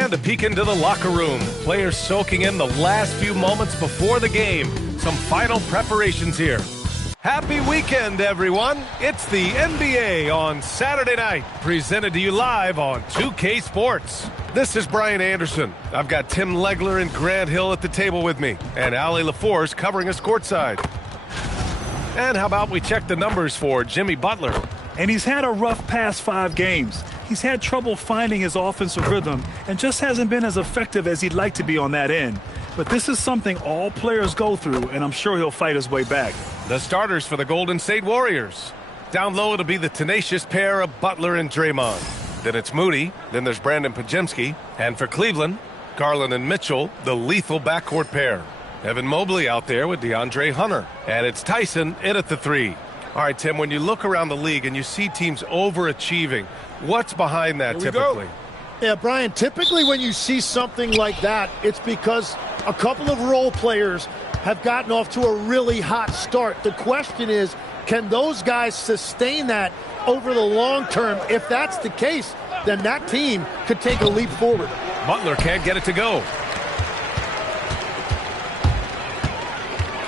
And a peek into the locker room. Players soaking in the last few moments before the game. Some final preparations here. Happy weekend, everyone. It's the NBA on Saturday night, presented to you live on 2K Sports. This is Brian Anderson. I've got Tim Legler and Grant Hill at the table with me, and Allie LaForce covering us courtside. And how about we check the numbers for Jimmy Butler? And he's had a rough past 5 games. He's had trouble finding his offensive rhythm and just hasn't been as effective as he'd like to be on that end. But this is something all players go through, and I'm sure he'll fight his way back. The starters for the Golden State Warriors. Down low, it'll be the tenacious pair of Butler and Draymond. Then it's Moody. Then there's Brandon Pajemski. And for Cleveland, Garland and Mitchell, the lethal backcourt pair. Evan Mobley out there with DeAndre Hunter. And it's Tyson in at the 3. All right, Tim, when you look around the league and you see teams overachieving, what's behind that typically? Yeah, Brian, typically when you see something like that, it's because a couple of role players have gotten off to a really hot start. The question is, can those guys sustain that over the long term? If that's the case, then that team could take a leap forward. Butler can't get it to go.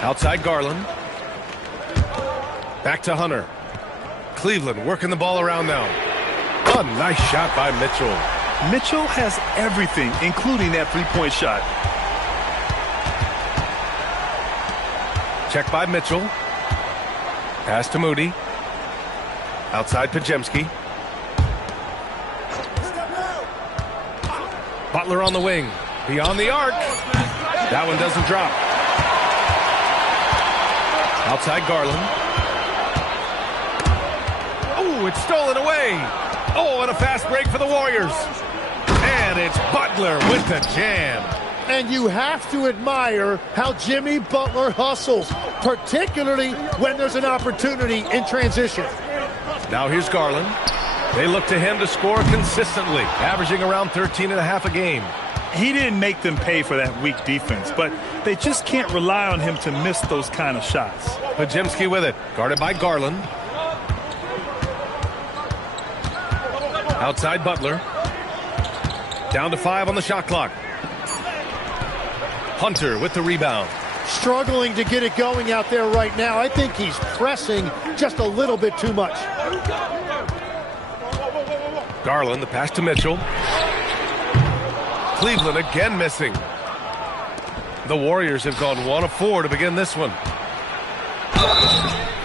Outside Garland. Back to Hunter. Cleveland working the ball around now. A nice shot by Mitchell. Mitchell has everything, including that three-point shot. Check by Mitchell. Pass to Moody. Outside Pajemski. Butler on the wing. Beyond the arc. That one doesn't drop. Outside Garland. Oh, it's stolen away. Oh, and a fast break for the Warriors. And it's Butler with the jam. And you have to admire how Jimmy Butler hustles, particularly when there's an opportunity in transition. Now here's Garland. They look to him to score consistently, averaging around 13.5 a game. He didn't make them pay for that weak defense, but they just can't rely on him to miss those kind of shots. Pajemski with it, guarded by Garland. Outside Butler. Down to 5 on the shot clock. Hunter with the rebound. Struggling to get it going out there right now. I think he's pressing just a little bit too much. Garland, the pass to Mitchell. Cleveland again missing. The Warriors have gone 1 of 4 to begin this one.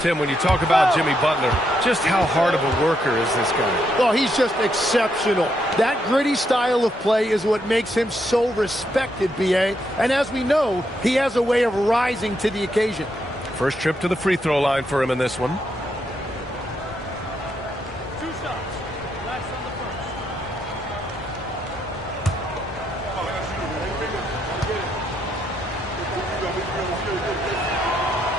Tim, when you talk about Jimmy Butler, just how hard of a worker is this guy? Well, he's just exceptional. That gritty style of play is what makes him so respected, B.A. And as we know, he has a way of rising to the occasion. First trip to the free throw line for him in this one. 2 shots. Last on the first.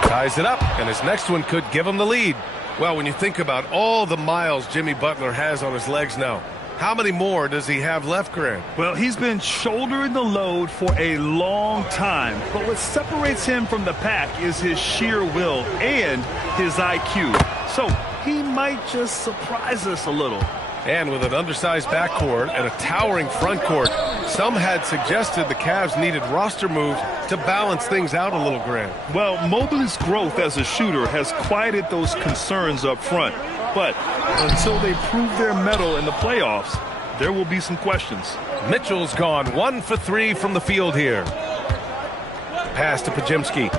Ties it up, and his next one could give him the lead. Well, when you think about all the miles Jimmy Butler has on his legs now, how many more does he have left, Grant? Well, he's been shouldering the load for a long time, but what separates him from the pack is his sheer will and his IQ. So he might just surprise us a little. And with an undersized backcourt and a towering front court, some had suggested the Cavs needed roster moves to balance things out a little, Grant. Well, Mobley's growth as a shooter has quieted those concerns up front. But until they prove their mettle in the playoffs, there will be some questions. Mitchell's gone 1 for 3 from the field here. Pass to Pajemski.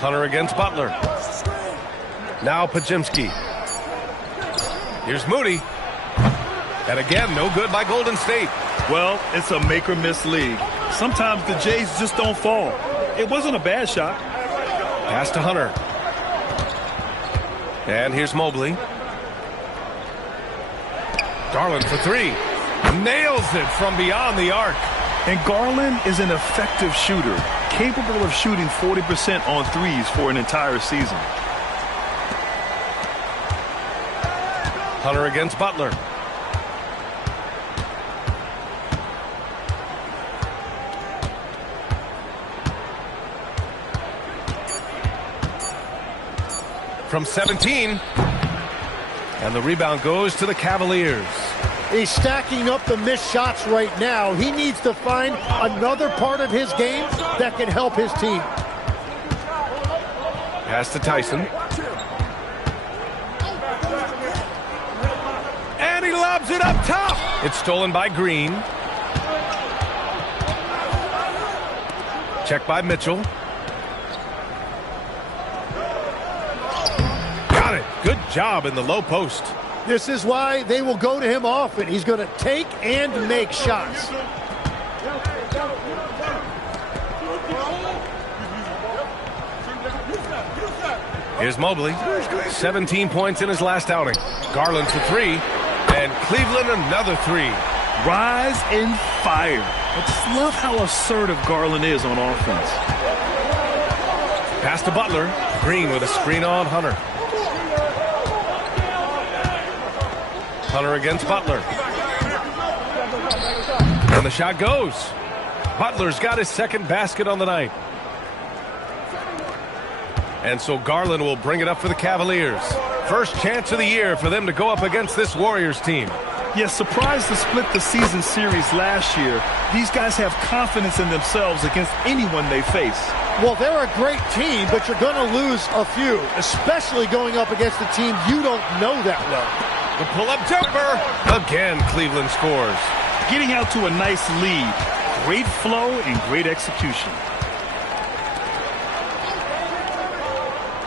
Hunter against Butler. Now Pajemski. Here's Moody. And again, no good by Golden State. Well, it's a make-or-miss league. Sometimes the Jays just don't fall. It wasn't a bad shot. Pass to Hunter. And here's Mobley. Garland for 3. Nails it from beyond the arc. And Garland is an effective shooter, capable of shooting 40% on threes for an entire season. Hunter against Butler. from 17. And the rebound goes to the Cavaliers. He's stacking up the missed shots right now. He needs to find another part of his game that can help his team. Pass to Tyson. And he lobs it up top. It's stolen by Green. Check by Mitchell. Got it. Good job in the low post. This is why they will go to him often. He's going to take and make shots. Here's Mobley. 17 points in his last outing. Garland for 3. And Cleveland another 3. Rise and fire. I just love how assertive Garland is on offense. Pass to Butler. Green with a screen on Hunter. Hunter against Butler. And the shot goes. Butler's got his second basket on the night. And so Garland will bring it up for the Cavaliers. First chance of the year for them to go up against this Warriors team. Yes, surprised to split the season series last year. These guys have confidence in themselves against anyone they face. Well, they're a great team, but you're going to lose a few, especially going up against a team you don't know that well. The pull-up jumper. Again, Cleveland scores. Getting out to a nice lead. Great flow and great execution.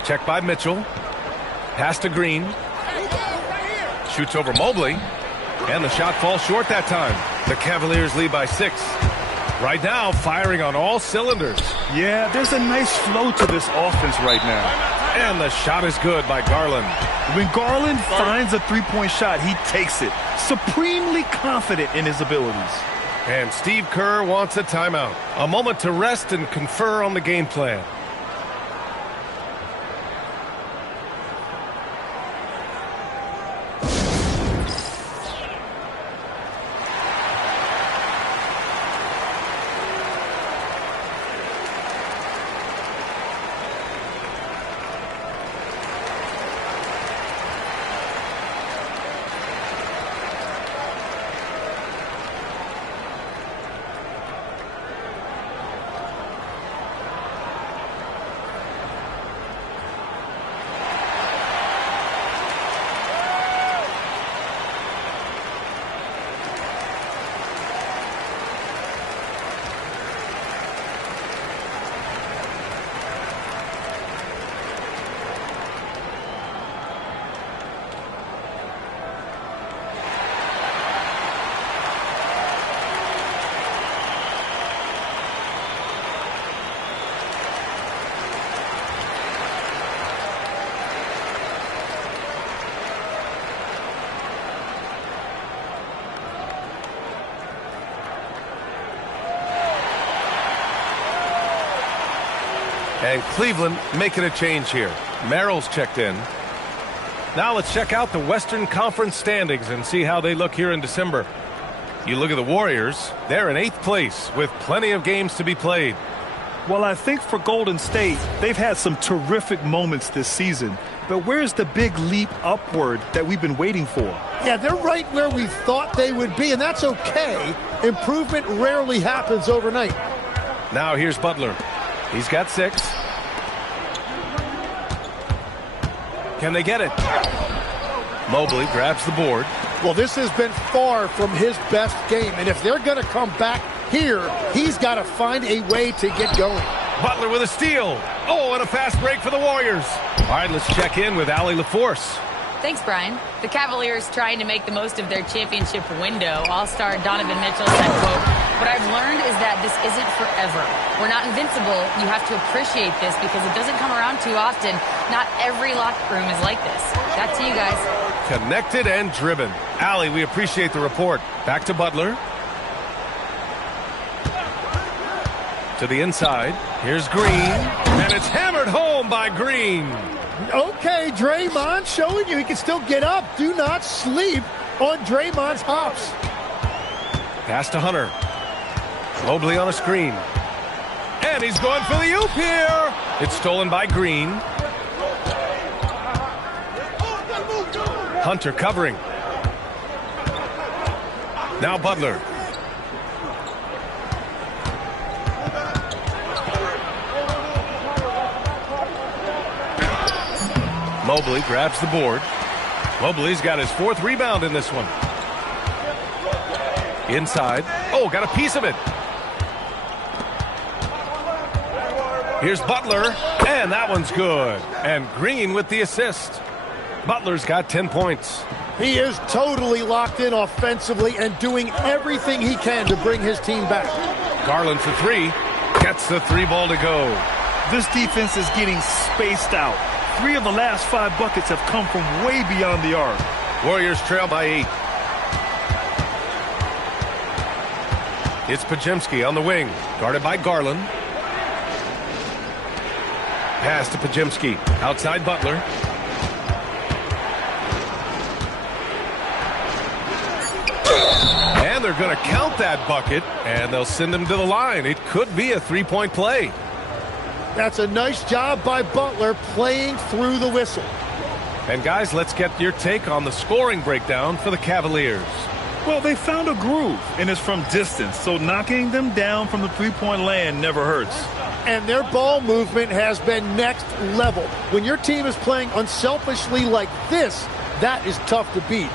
Check by Mitchell. Pass to Green. Shoots over Mobley. And the shot falls short that time. The Cavaliers lead by 6. Right now, firing on all cylinders. Yeah, there's a nice flow to this offense right now. And the shot is good by Garland. When Garland finds a three-point shot, he takes it. Supremely confident in his abilities. And Steve Kerr wants a timeout. A moment to rest and confer on the game plan. And Cleveland making a change here. Merrill's checked in. Now let's check out the Western Conference standings and see how they look here in December. You look at the Warriors, they're in 8th place with plenty of games to be played. Well, I think for Golden State, they've had some terrific moments this season. But where's the big leap upward that we've been waiting for? Yeah, they're right where we thought they would be, and that's okay. Improvement rarely happens overnight. Now here's Butler. He's got 6. Can they get it? Mobley grabs the board. Well, this has been far from his best game, and if they're going to come back here, he's got to find a way to get going. Butler with a steal. Oh, and a fast break for the Warriors. All right, let's check in with Allie LaForce. Thanks, Brian. The Cavaliers trying to make the most of their championship window. All-star Donovan Mitchell said, quote, "What I've learned is that this isn't forever. We're not invincible. You have to appreciate this because it doesn't come around too often. Not every locker room is like this." Back to you guys. Connected and driven. Allie, we appreciate the report. Back to Butler. To the inside. Here's Green. And it's hammered home by Green. Okay, Draymond showing you he can still get up. Do not sleep on Draymond's hops. Pass to Hunter. Mobley on a screen. And he's going for the oop here. It's stolen by Green. Hunter covering. Now Butler. Mobley grabs the board. Mobley's got his 4th rebound in this one. Inside. Oh, got a piece of it. Here's Butler, and that one's good. And Green with the assist. Butler's got 10 points. He is totally locked in offensively and doing everything he can to bring his team back. Garland for 3. Gets the 3 ball to go. This defense is getting spaced out. 3 of the last 5 buckets have come from way beyond the arc. Warriors trail by 8. It's Podziemski on the wing, guarded by Garland. Pass to Podziemski, outside Butler. And they're going to count that bucket, and they'll send him to the line. It could be a 3-point play. That's a nice job by Butler playing through the whistle. And guys, let's get your take on the scoring breakdown for the Cavaliers. Well, they found a groove, and it's from distance, so knocking them down from the three-point land never hurts. And their ball movement has been next level. When your team is playing unselfishly like this, that is tough to beat.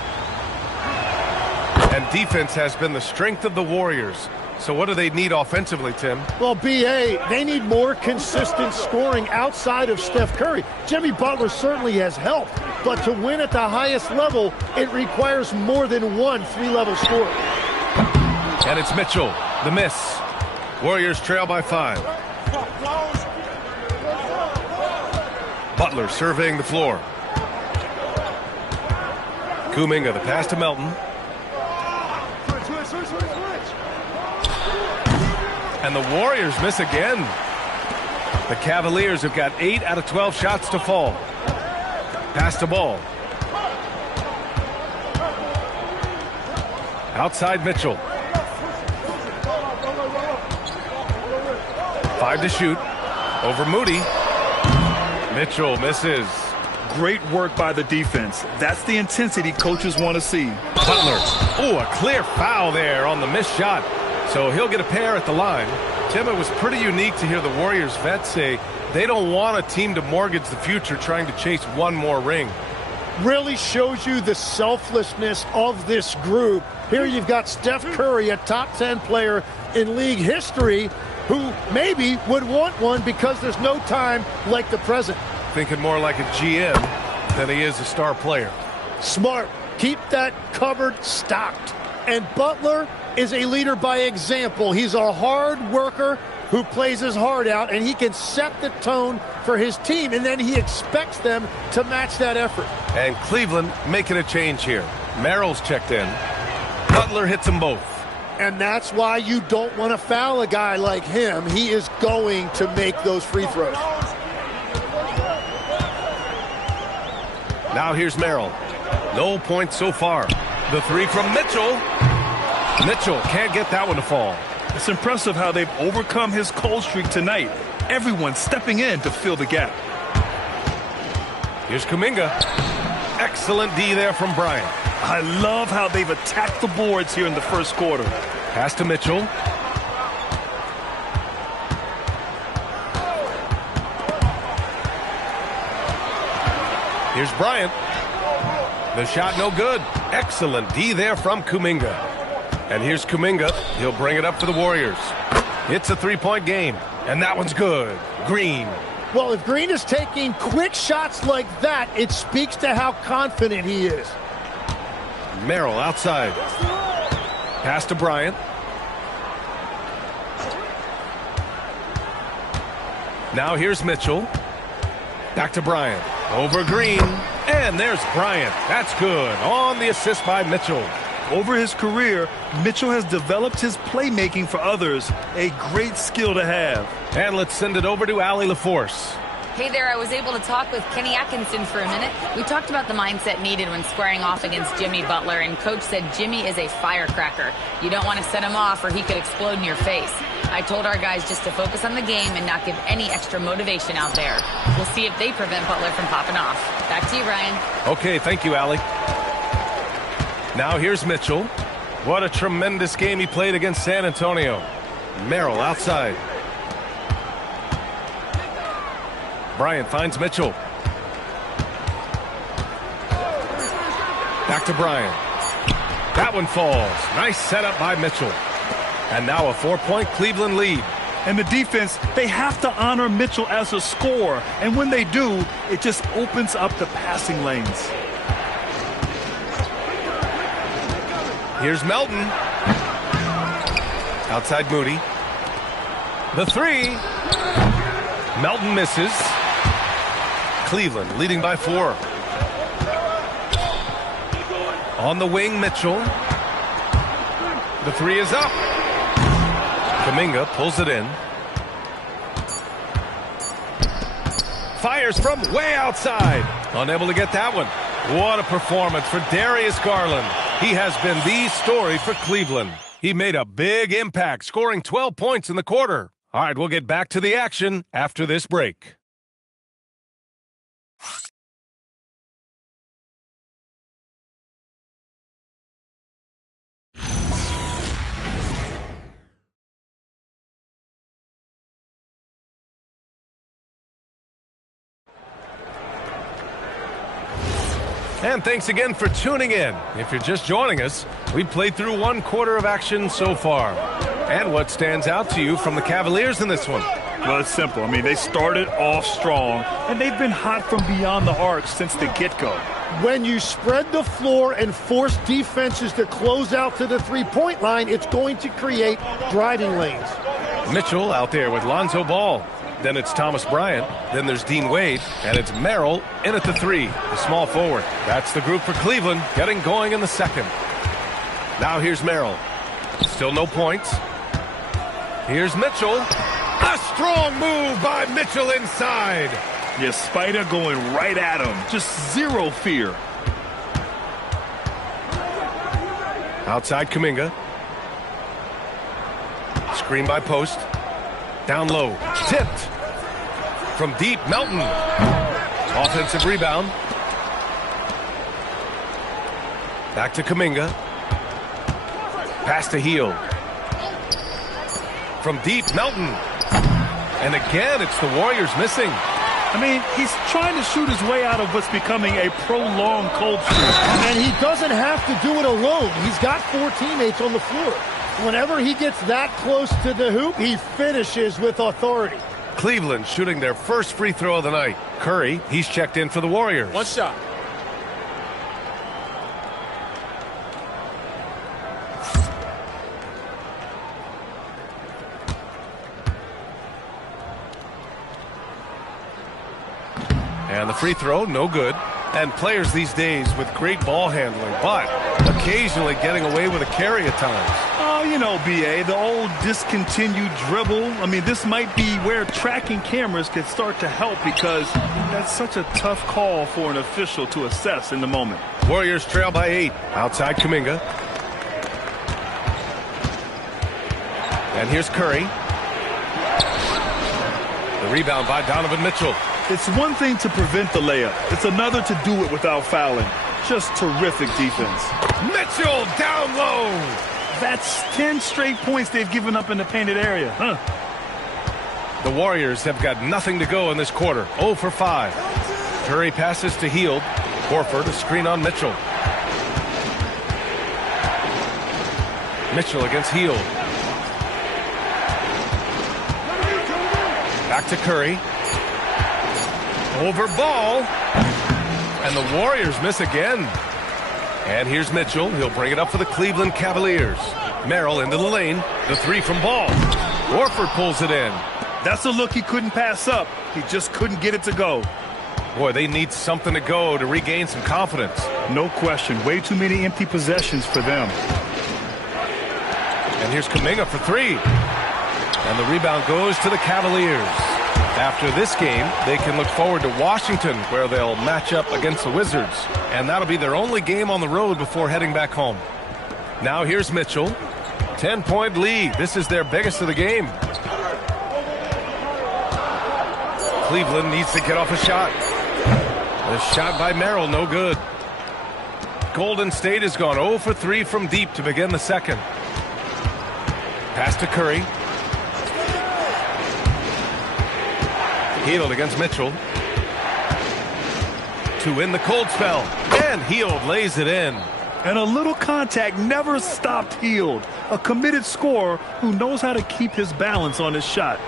And defense has been the strength of the Warriors. So what do they need offensively, Tim? Well, B.A., they need more consistent scoring outside of Steph Curry. Jimmy Butler certainly has helped, but to win at the highest level, it requires more than one 3-level scorer. And it's Mitchell, the miss. Warriors trail by 5. Butler surveying the floor. Kuminga, the pass to Melton. And the Warriors miss again. The Cavaliers have got 8 out of 12 shots to fall. Pass to Ball. Outside Mitchell. 5 to shoot. Over Moody. Mitchell misses. Great work by the defense. That's the intensity coaches want to see. Butler. Oh, a clear foul there on the missed shot. So he'll get a pair at the line. Tim, it was pretty unique to hear the Warriors vets say they don't want a team to mortgage the future trying to chase one more ring. Really shows you the selflessness of this group. Here you've got Steph Curry, a top 10 player in league history, who maybe would want one because there's no time like the present. Thinking more like a GM than he is a star player. Smart. Keep that cupboard stocked. And Butler is a leader by example. He's a hard worker who plays his heart out, and he can set the tone for his team, and then he expects them to match that effort. And Cleveland making a change here. Merrill's checked in. Butler hits them both. And that's why you don't want to foul a guy like him. He is going to make those free throws. Now here's Merrill. No points so far. The 3 from Mitchell. Mitchell can't get that one to fall. It's impressive how they've overcome his cold streak tonight. Everyone stepping in to fill the gap. Here's Kuminga. Excellent D there from Bryant. I love how they've attacked the boards here in the first quarter. Pass to Mitchell. Here's Bryant. The shot no good. Excellent D there from Kuminga. And here's Kuminga. He'll bring it up for the Warriors. It's a 3-point game. And that one's good. Green. Well, if Green is taking quick shots like that, it speaks to how confident he is. Merrill outside. Pass to Bryant. Now here's Mitchell. Back to Bryant. Over Green. And there's Bryant. That's good. On the assist by Mitchell. Over his career, Mitchell has developed his playmaking for others. A great skill to have. And let's send it over to Allie LaForce. Hey there, I was able to talk with Kenny Atkinson for a minute. We talked about the mindset needed when squaring off against Jimmy Butler, and Coach said Jimmy is a firecracker. You don't want to set him off or he could explode in your face. I told our guys just to focus on the game and not give any extra motivation out there. We'll see if they prevent Butler from popping off. Back to you, Ryan. Okay, thank you, Allie. Now here's Mitchell. What a tremendous game he played against San Antonio. Merrill outside. Bryant finds Mitchell. Back to Bryant. That one falls. Nice setup by Mitchell. And now a 4-point Cleveland lead. And the defense, they have to honor Mitchell as a scorer. And when they do, it just opens up the passing lanes. Here's Melton. Outside Moody. The three. Melton misses. Cleveland leading by 4. On the wing, Mitchell. The three is up. Kuminga pulls it in. Fires from way outside. Unable to get that one. What a performance for Darius Garland. He has been the story for Cleveland. He made a big impact, scoring 12 points in the quarter. All right, we'll get back to the action after this break. And thanks again for tuning in. If you're just joining us, we played through 1 quarter of action so far. And what stands out to you from the Cavaliers in this one? Well, it's simple. I mean, they started off strong, and they've been hot from beyond the arc since the get-go. When you spread the floor and force defenses to close out to the three-point line, it's going to create driving lanes. Mitchell out there with Lonzo Ball. Then it's Thomas Bryant. Then there's Dean Wade. And it's Merrill in at the 3, the small forward. That's the group for Cleveland getting going in the second. Now here's Merrill. Still no points. Here's Mitchell. A strong move by Mitchell inside. Yeah, Spider going right at him. Just zero fear. Outside Kuminga. Screen by Post. Down low. Tipped. From deep, Melton. Offensive rebound. Back to Kuminga. Pass to Hield. From deep, Melton. And again, it's the Warriors missing. I mean, he's trying to shoot his way out of what's becoming a prolonged cold streak. And he doesn't have to do it alone. He's got 4 teammates on the floor. Whenever he gets that close to the hoop, he finishes with authority. Cleveland shooting their first free throw of the night. Curry, he's checked in for the Warriors. 1 shot. And the free throw, no good. And players these days with great ball handling, but occasionally getting away with a carry at times. Oh, you know, B.A., the old discontinued dribble. I mean, this might be where tracking cameras could start to help because that's such a tough call for an official to assess in the moment. Warriors trail by 8. Outside Kuminga. And here's Curry. The rebound by Donovan Mitchell. It's one thing to prevent the layup. It's another to do it without fouling. Just terrific defense. Mitchell down low. That's 10 straight points they've given up in the painted area. The Warriors have got nothing to go in this quarter. 0 for 5. Curry passes to Hield. Horford a screen on Mitchell. Mitchell against Hield. Back to Curry. Over ball. And the Warriors miss again. And here's Mitchell. He'll bring it up for the Cleveland Cavaliers. Merrill into the lane. The 3 from Ball. Horford pulls it in. That's a look he couldn't pass up. He just couldn't get it to go. Boy, they need something to go to regain some confidence. No question. Way too many empty possessions for them. And here's Kuminga for 3. And the rebound goes to the Cavaliers. After this game, they can look forward to Washington, where they'll match up against the Wizards. And that'll be their only game on the road before heading back home. Now here's Mitchell. 10-point lead. This is their biggest of the game. Cleveland needs to get off a shot. The shot by Merrill, no good. Golden State has gone 0 for 3 from deep to begin the second. Pass to Curry. Hield against Mitchell. To win the cold spell. And Hield lays it in. And a little contact never stopped Hield. A committed scorer who knows how to keep his balance on his shot.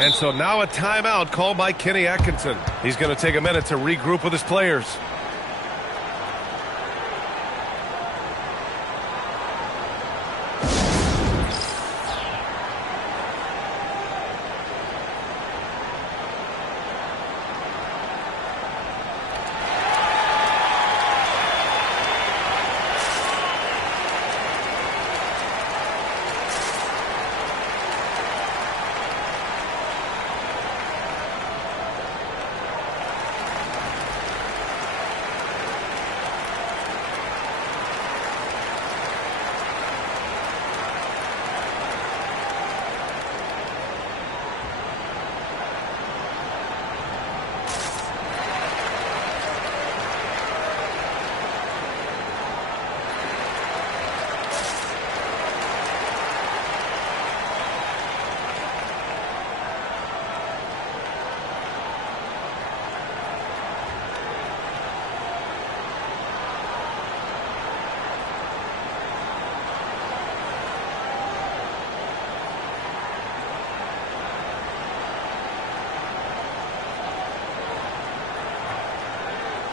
And so now a timeout called by Kenny Atkinson. He's going to take a minute to regroup with his players.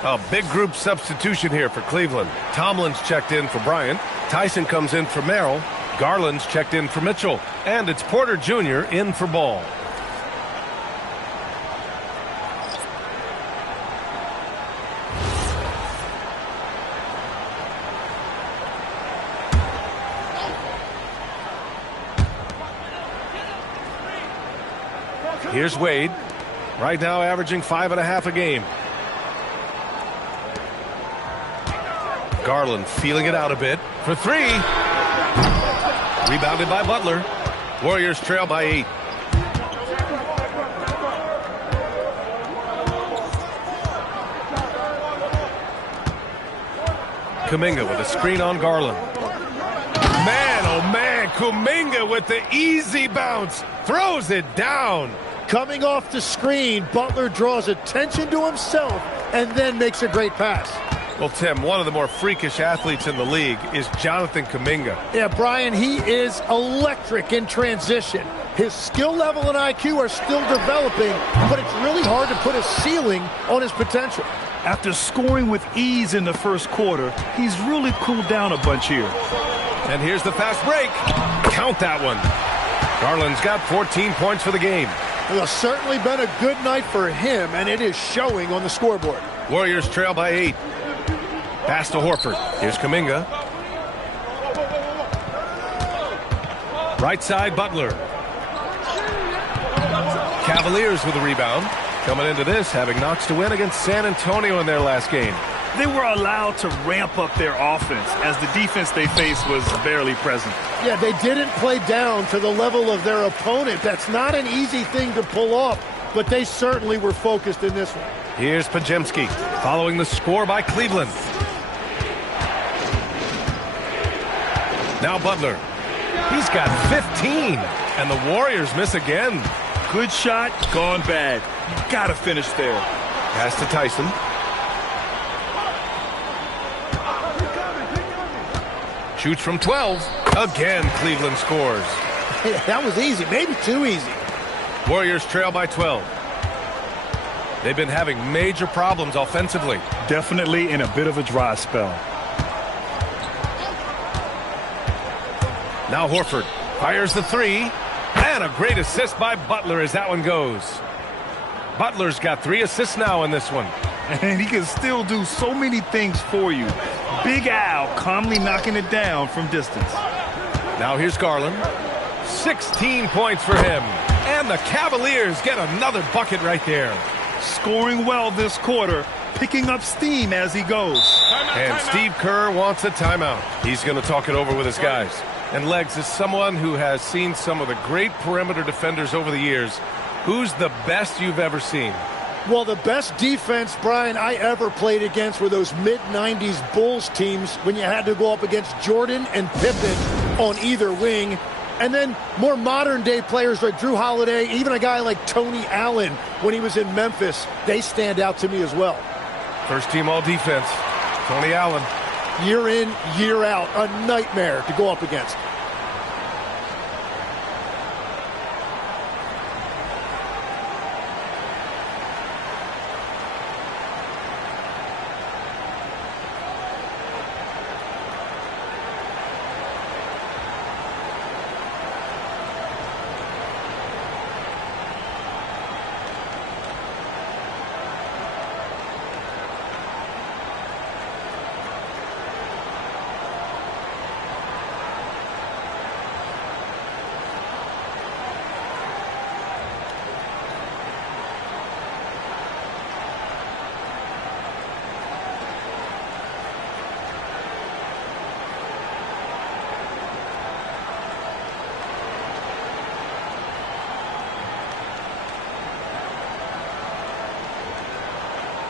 A big group substitution here for Cleveland. Tomlin's checked in for Bryant. Tyson comes in for Merrill. Garland's checked in for Mitchell. And it's Porter Jr. in for Ball. Here's Wade. Right now averaging 5.5 a game. Garland feeling it out a bit for 3. Rebounded by Butler. Warriors trail by 8. Kuminga with a screen on Garland. Man, oh man, Kuminga with the easy bounce. Throws it down. Coming off the screen, Butler draws attention to himself and then makes a great pass. Well, Tim, one of the more freakish athletes in the league is Jonathan Kuminga. Yeah, Brian, he is electric in transition. His skill level and IQ are still developing, but it's really hard to put a ceiling on his potential. After scoring with ease in the first quarter, he's really cooled down a bunch here. And here's the fast break. Count that one. Garland's got 14 points for the game. Well, it's certainly been a good night for him, and it is showing on the scoreboard. Warriors trail by 8. Pass to Horford. Here's Kuminga. Right side, Butler. Cavaliers with a rebound. Coming into this, having knocks to win against San Antonio in their last game. They were allowed to ramp up their offense as the defense they faced was barely present. Yeah, they didn't play down to the level of their opponent. That's not an easy thing to pull off, but they certainly were focused in this one. Here's Pajemski following the score by Cleveland. Now Butler. He's got 15, and the Warriors miss again. Good shot, gone bad. You gotta finish there. Pass to Tyson. Shoots from 12. Again, Cleveland scores. Yeah, that was easy, maybe too easy. Warriors trail by 12. They've been having major problems offensively. Definitely in a bit of a dry spell. Now Horford fires the 3. And a great assist by Butler as that one goes. Butler's got 3 assists now in this one. And he can still do so many things for you. Big Al calmly knocking it down from distance. Now here's Garland. 16 points for him. And the Cavaliers get another bucket right there. Scoring well this quarter, picking up steam as he goes. And Steve Kerr wants a timeout. He's going to talk it over with his guys. And Legs, is someone who has seen some of the great perimeter defenders over the years, who's the best you've ever seen? Well, the best defense, Brian, I ever played against were those mid-90s Bulls teams when you had to go up against Jordan and Pippen on either wing. And then more modern-day players like Drew Holiday, even a guy like Tony Allen when he was in Memphis, they stand out to me as well. First team all defense, Tony Allen. Year in, year out, a nightmare to go up against.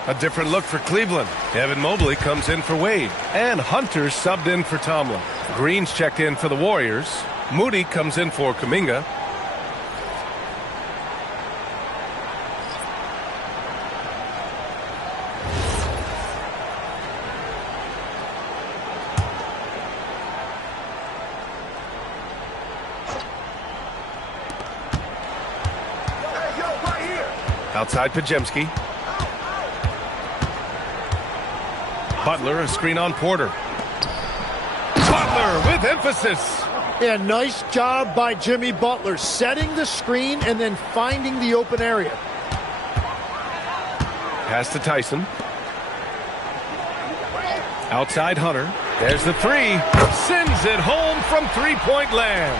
A different look for Cleveland. Evan Mobley comes in for Wade. And Hunter subbed in for Tomlin. Green's checked in for the Warriors. Moody comes in for Kuminga. Outside Pajemski. Butler, a screen on Porter. Butler with emphasis. Yeah, nice job by Jimmy Butler, setting the screen and then finding the open area. Pass to Tyson. Outside Hunter. There's the three. Sends it home from three-point land.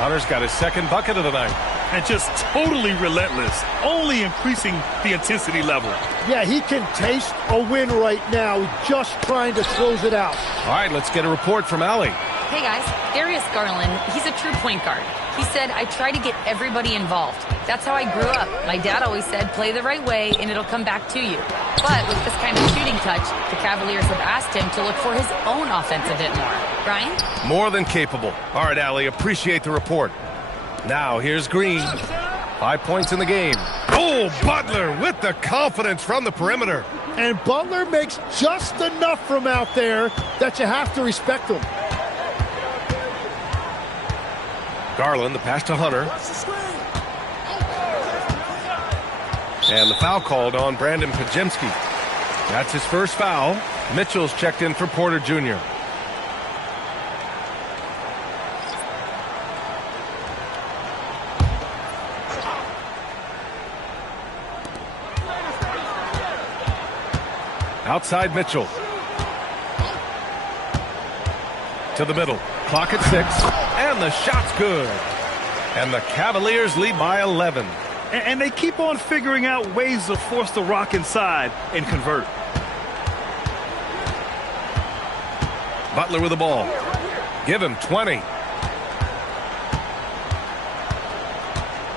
Hunter's got his second bucket of the night. And just totally relentless, only increasing the intensity level. Yeah, he can taste a win right now, just trying to close it out. All right, let's get a report from Allie. Hey guys, Darius Garland, he's a true point guard. He said, I try to get everybody involved. That's how I grew up. My dad always said, play the right way and it'll come back to you. But with this kind of shooting touch, the Cavaliers have asked him to look for his own offense a bit more. Brian? More than capable. All right, Allie, appreciate the report. Now, here's Green. 5 points in the game. Oh, Butler with the confidence from the perimeter. And Butler makes just enough from out there that you have to respect him. Garland, the pass to Hunter. And the foul called on Brandon Pajemski. That's his first foul. Mitchell's checked in for Porter Jr. Outside Mitchell. To the middle. Clock at 6. And the shot's good. And the Cavaliers lead by 11. And they keep on figuring out ways to force the rock inside and convert. Butler with the ball. Give him 20.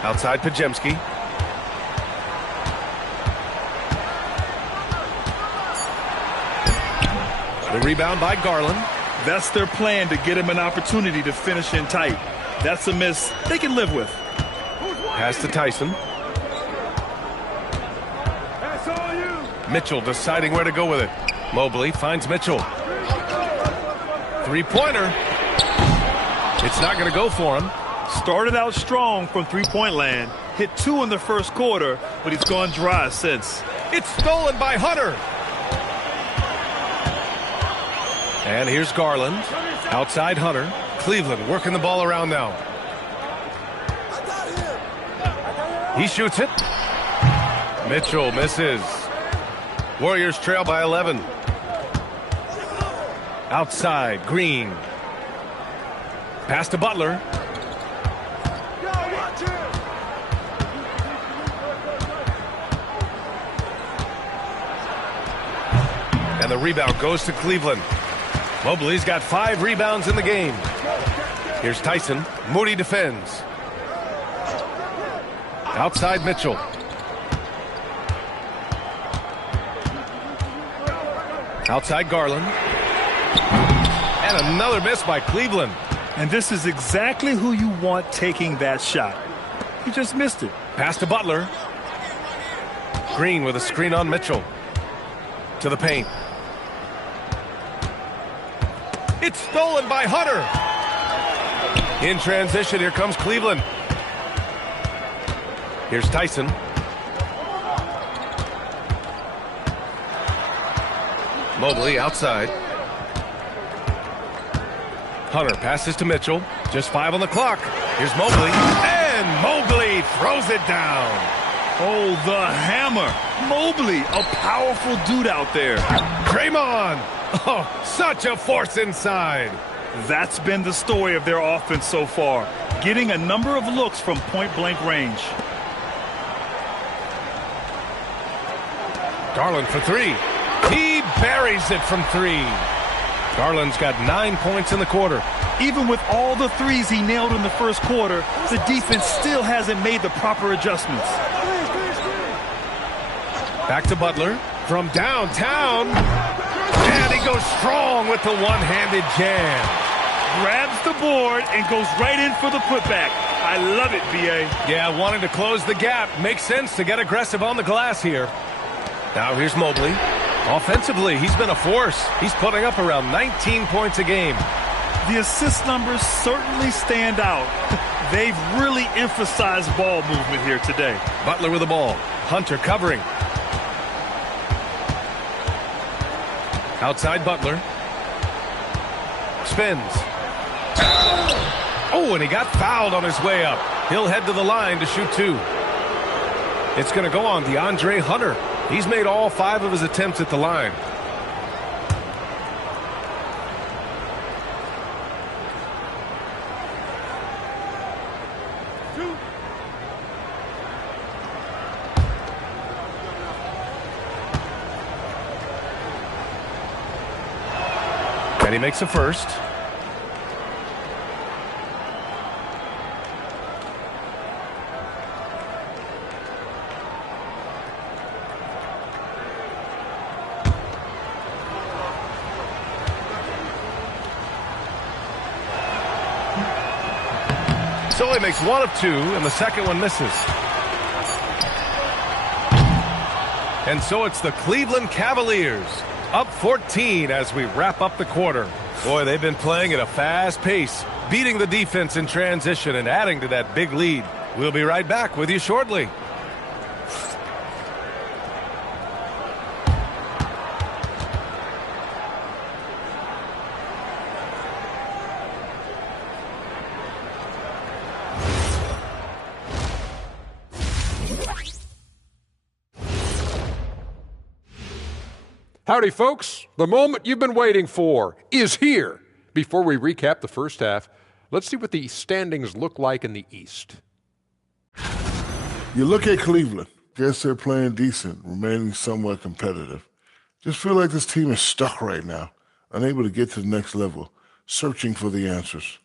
Outside Pajemski. The rebound by Garland. That's their plan, to get him an opportunity to finish in tight. That's a miss they can live with. Pass to Tyson. Mitchell deciding where to go with it. Mobley finds Mitchell. Three-pointer. It's not going to go for him. Started out strong from three-point land. Hit 2 in the first quarter, but he's gone dry since. It's stolen by Hunter. And here's Garland. Outside Hunter. Cleveland working the ball around now. He shoots it. Mitchell misses. Warriors trail by 11. Outside, Green. Pass to Butler. And the rebound goes to Cleveland. Mobley's got 5 rebounds in the game. Here's Tyson. Moody defends. Outside Mitchell. Outside Garland. And another miss by Cleveland. And this is exactly who you want taking that shot. He just missed it. Pass to Butler. Green with a screen on Mitchell. To the paint. It's stolen by Hunter. In transition, here comes Cleveland. Here's Tyson. Mobley outside. Hunter passes to Mitchell. Just 5 on the clock. Here's Mobley. And Mobley throws it down. Oh, the hammer. Mobley, a powerful dude out there. Draymond. Oh, such a force inside. That's been the story of their offense so far. Getting a number of looks from point-blank range. Garland for 3. He buries it from 3. Garland's got 9 points in the quarter. Even with all the threes he nailed in the first quarter, the defense still hasn't made the proper adjustments. Back to Butler from downtown. And he goes strong with the one-handed jam. Grabs the board and goes right in for the putback. I love it, B.A. Yeah, wanting to close the gap. Makes sense to get aggressive on the glass here. Now here's Mobley. Offensively, he's been a force. He's putting up around 19 points a game. The assist numbers certainly stand out. They've really emphasized ball movement here today. Butler with the ball. Hunter covering. Outside Butler. Spins. Oh, and he got fouled on his way up. He'll head to the line to shoot 2. It's going to go on DeAndre Hunter. He's made all 5 of his attempts at the line. And he makes a first. So he makes 1 of 2, and the second one misses. And so it's the Cleveland Cavaliers up 14 as we wrap up the quarter. Boy, they've been playing at a fast pace, beating the defense in transition and adding to that big lead. We'll be right back with you shortly. Howdy, folks. The moment you've been waiting for is here. Before we recap the first half, let's see what the standings look like in the East. You look at Cleveland. Guess they're playing decent, remaining somewhat competitive. Just feel like this team is stuck right now, unable to get to the next level, searching for the answers.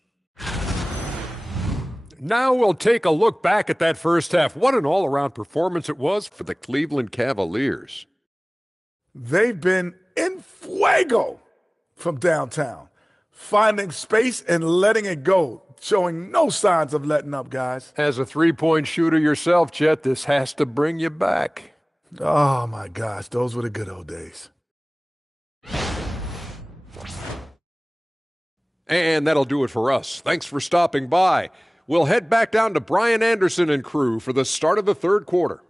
Now we'll take a look back at that first half. What an all-around performance it was for the Cleveland Cavaliers. They've been in fuego from downtown, finding space and letting it go, showing no signs of letting up, guys. As a three-point shooter yourself, Chet, this has to bring you back. Oh, my gosh, those were the good old days. And that'll do it for us. Thanks for stopping by. We'll head back down to Brian Anderson and crew for the start of the third quarter.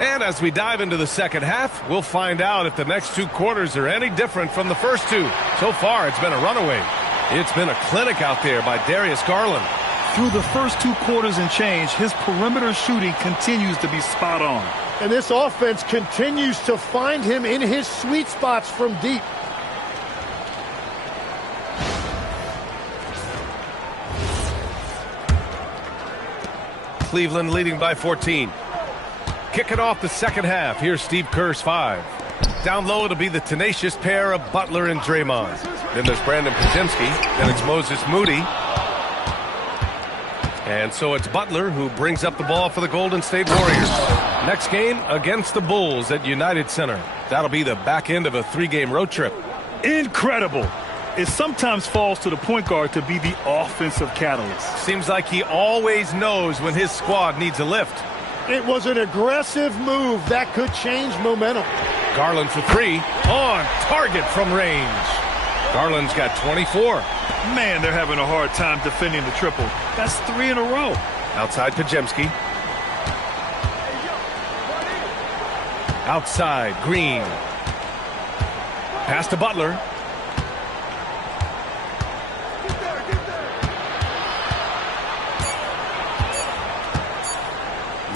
And as we dive into the second half, we'll find out if the next 2 quarters are any different from the first 2. So far, it's been a runaway. It's been a clinic out there by Darius Garland. Through the first 2 quarters and change, his perimeter shooting continues to be spot on. And this offense continues to find him in his sweet spots from deep. Cleveland leading by 14. Kicking off the second half. Here's Steve Kerr's 5. Down low, it'll be the tenacious pair of Butler and Draymond. Then there's Brandon Podziemski. Then it's Moses Moody. And so it's Butler who brings up the ball for the Golden State Warriors. Next game against the Bulls at United Center. That'll be the back end of a 3-game road trip. Incredible. It sometimes falls to the point guard to be the offensive catalyst. Seems like he always knows when his squad needs a lift. It was an aggressive move that could change momentum. Garland for 3, on target from range. Garland's got 24. Man, they're having a hard time defending the triple. That's 3 in a row. Outside Podziemski. Outside Green. Pass to Butler.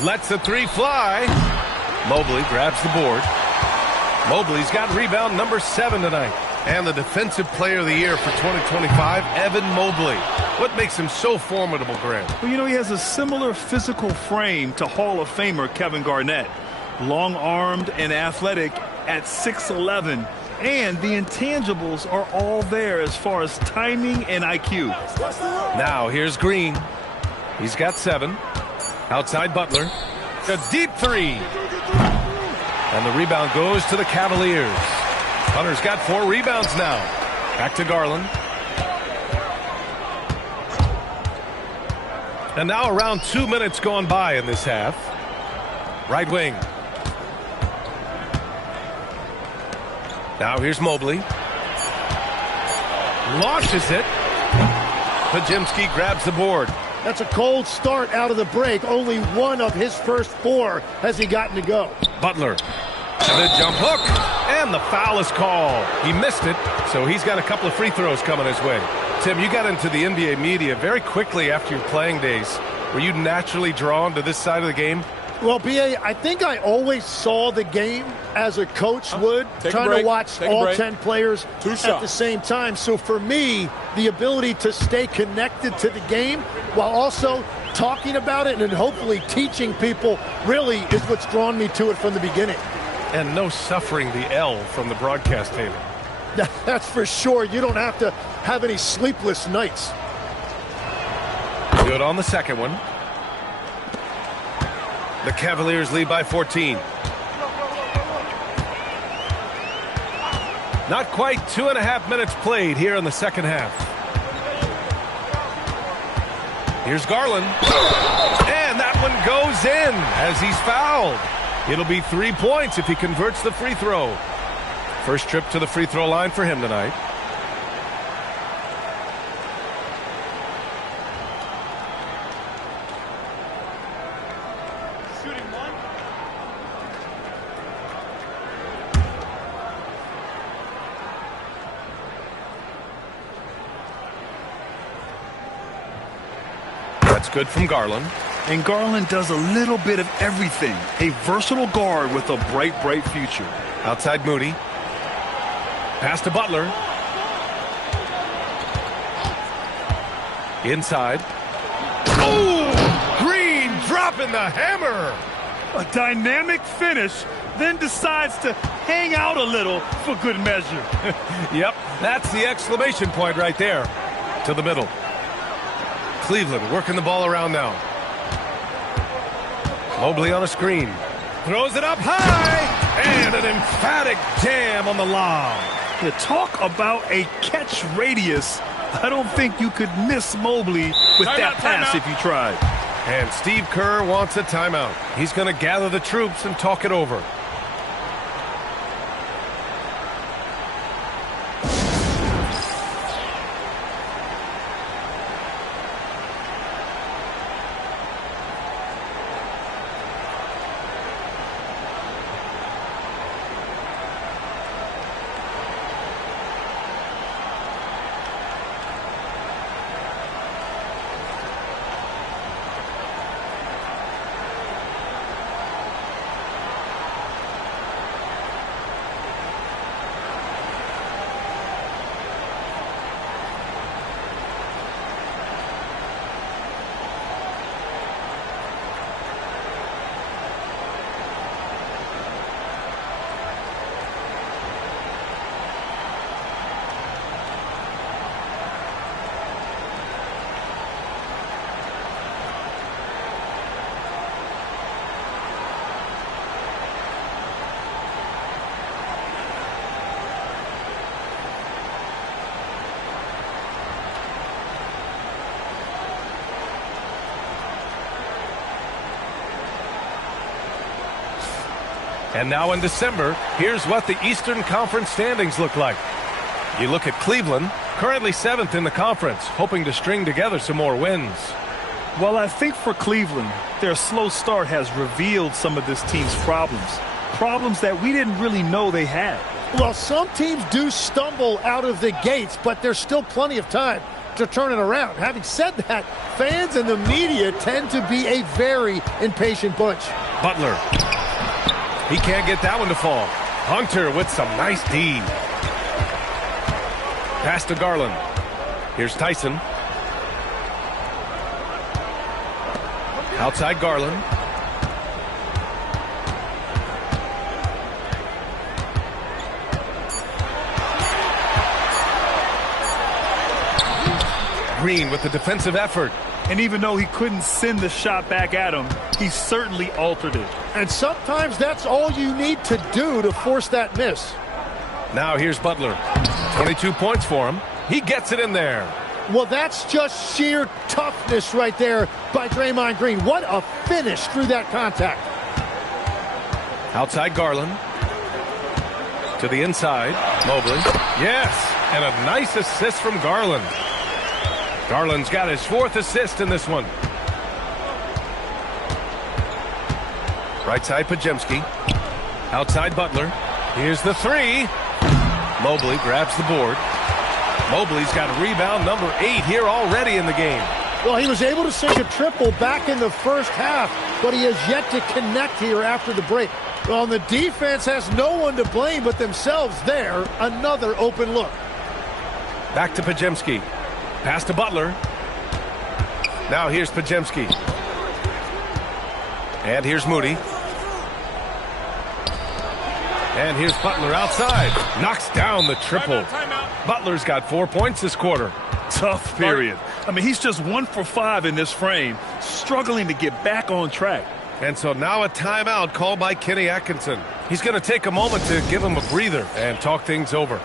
Lets the 3 fly. Mobley grabs the board. Mobley's got rebound number 7 tonight. And the Defensive Player of the Year for 2025, Evan Mobley. What makes him so formidable, Grant? Well, you know, he has a similar physical frame to Hall of Famer Kevin Garnett. Long-armed and athletic at 6'11". And the intangibles are all there as far as timing and IQ. Now here's Green. He's got 7. Outside Butler. A deep 3. And the rebound goes to the Cavaliers. Hunter's got 4 rebounds now. Back to Garland. And now around 2 minutes gone by in this half. Right wing. Now here's Mobley. Launches it. Podziemski grabs the board. That's a cold start out of the break. Only one of his first 4 has he gotten to go. Butler. The jump hook. And the foul is called. He missed it, so he's got a couple of free throws coming his way. Tim, you got into the NBA media very quickly after your playing days. Were you naturally drawn to this side of the game? Well, B.A., I think I always saw the game as a coach would, trying to watch all 10 players at the same time. So for me, the ability to stay connected to the game while also talking about it and hopefully teaching people really is what's drawn me to it from the beginning. And no suffering the L from the broadcast table. That's for sure. You don't have to have any sleepless nights. Good on the second one. The Cavaliers lead by 14. Not quite 2.5 minutes played here in the second half. Here's Garland. And that one goes in as he's fouled. It'll be 3 points if he converts the free throw. First trip to the free throw line for him tonight. That's good from Garland. And Garland does a little bit of everything. A versatile guard with a bright, bright future. Outside Moody. Pass to Butler. Inside. Oh! Green dropping the hammer. A dynamic finish, then decides to hang out a little for good measure. Yep, that's the exclamation point right there. To the middle. Cleveland working the ball around now. Mobley on a screen. Throws it up high. And an emphatic jam on the lob. You talk about a catch radius. I don't think you could miss Mobley with that pass if you tried. And Steve Kerr wants a timeout. He's going to gather the troops and talk it over. And now in December, here's what the Eastern Conference standings look like. You look at Cleveland, currently 7th in the conference, hoping to string together some more wins. Well, I think for Cleveland, their slow start has revealed some of this team's problems that we didn't really know they had. Well, some teams do stumble out of the gates, but there's still plenty of time to turn it around. Having said that, fans and the media tend to be a very impatient bunch. Butler. He can't get that one to fall. Hunter with some nice D. Pass to Garland. Here's Tyson. Outside Garland. Green with the defensive effort. And even though he couldn't send the shot back at him, he certainly altered it. And sometimes that's all you need to do to force that miss. Now here's Butler. 22 points for him. He gets it in there. Well, that's just sheer toughness right there by Draymond Green. What a finish through that contact. Outside Garland. To the inside. Mobley. Yes, and a nice assist from Garland. Garland's got his 4th assist in this one. Right side, Podziemski. Outside, Butler. Here's the 3. Mobley grabs the board. Mobley's got rebound number 8 here already in the game. Well, he was able to sink a triple back in the first half, but he has yet to connect here after the break. Well, the defense has no one to blame but themselves there. Another open look. Back to Podziemski. Pass to Butler. Now here's Podziemski. And here's Moody. And here's Butler outside. Knocks down the triple. Butler's got 4 points this quarter. Tough period. I mean, he's just 1 for 5 in this frame, struggling to get back on track. And so now a timeout called by Kenny Atkinson. He's going to take a moment to give him a breather and talk things over.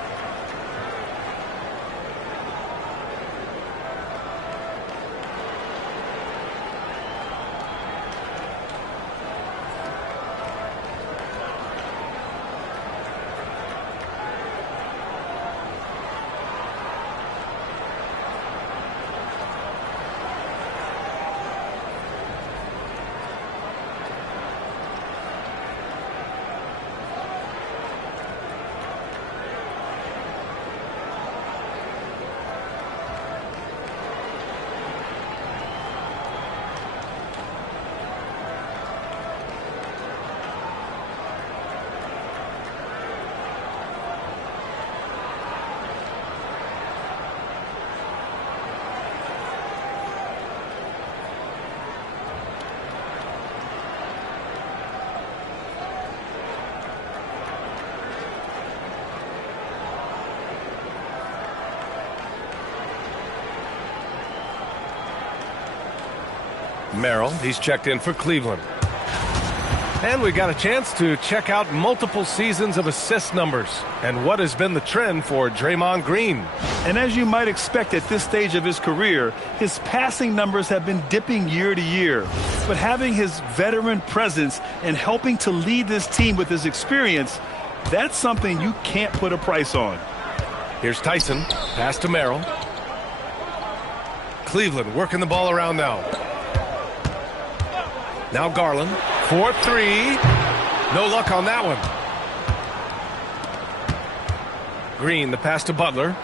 Merrill, he's checked in for Cleveland. And we got a chance to check out multiple seasons of assist numbers and what has been the trend for Draymond Green. And as you might expect at this stage of his career, his passing numbers have been dipping year to year. But having his veteran presence and helping to lead this team with his experience, that's something you can't put a price on. Here's Tyson. Pass to Merrill. Cleveland working the ball around now. Now Garland. 4-3. No luck on that one. Green, the pass to Butler.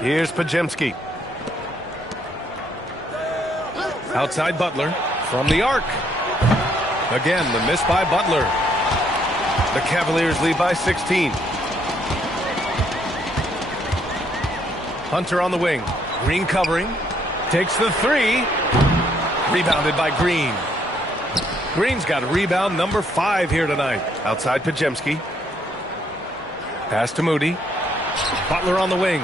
Here's Podziemski. Outside Butler. From the arc. Again, the miss by Butler. The Cavaliers lead by 16. Hunter on the wing. Green covering. Takes the 3. Rebounded by Green. Green's got rebound number 5 here tonight. Outside Podziemski. Pass to Moody. Butler on the wing.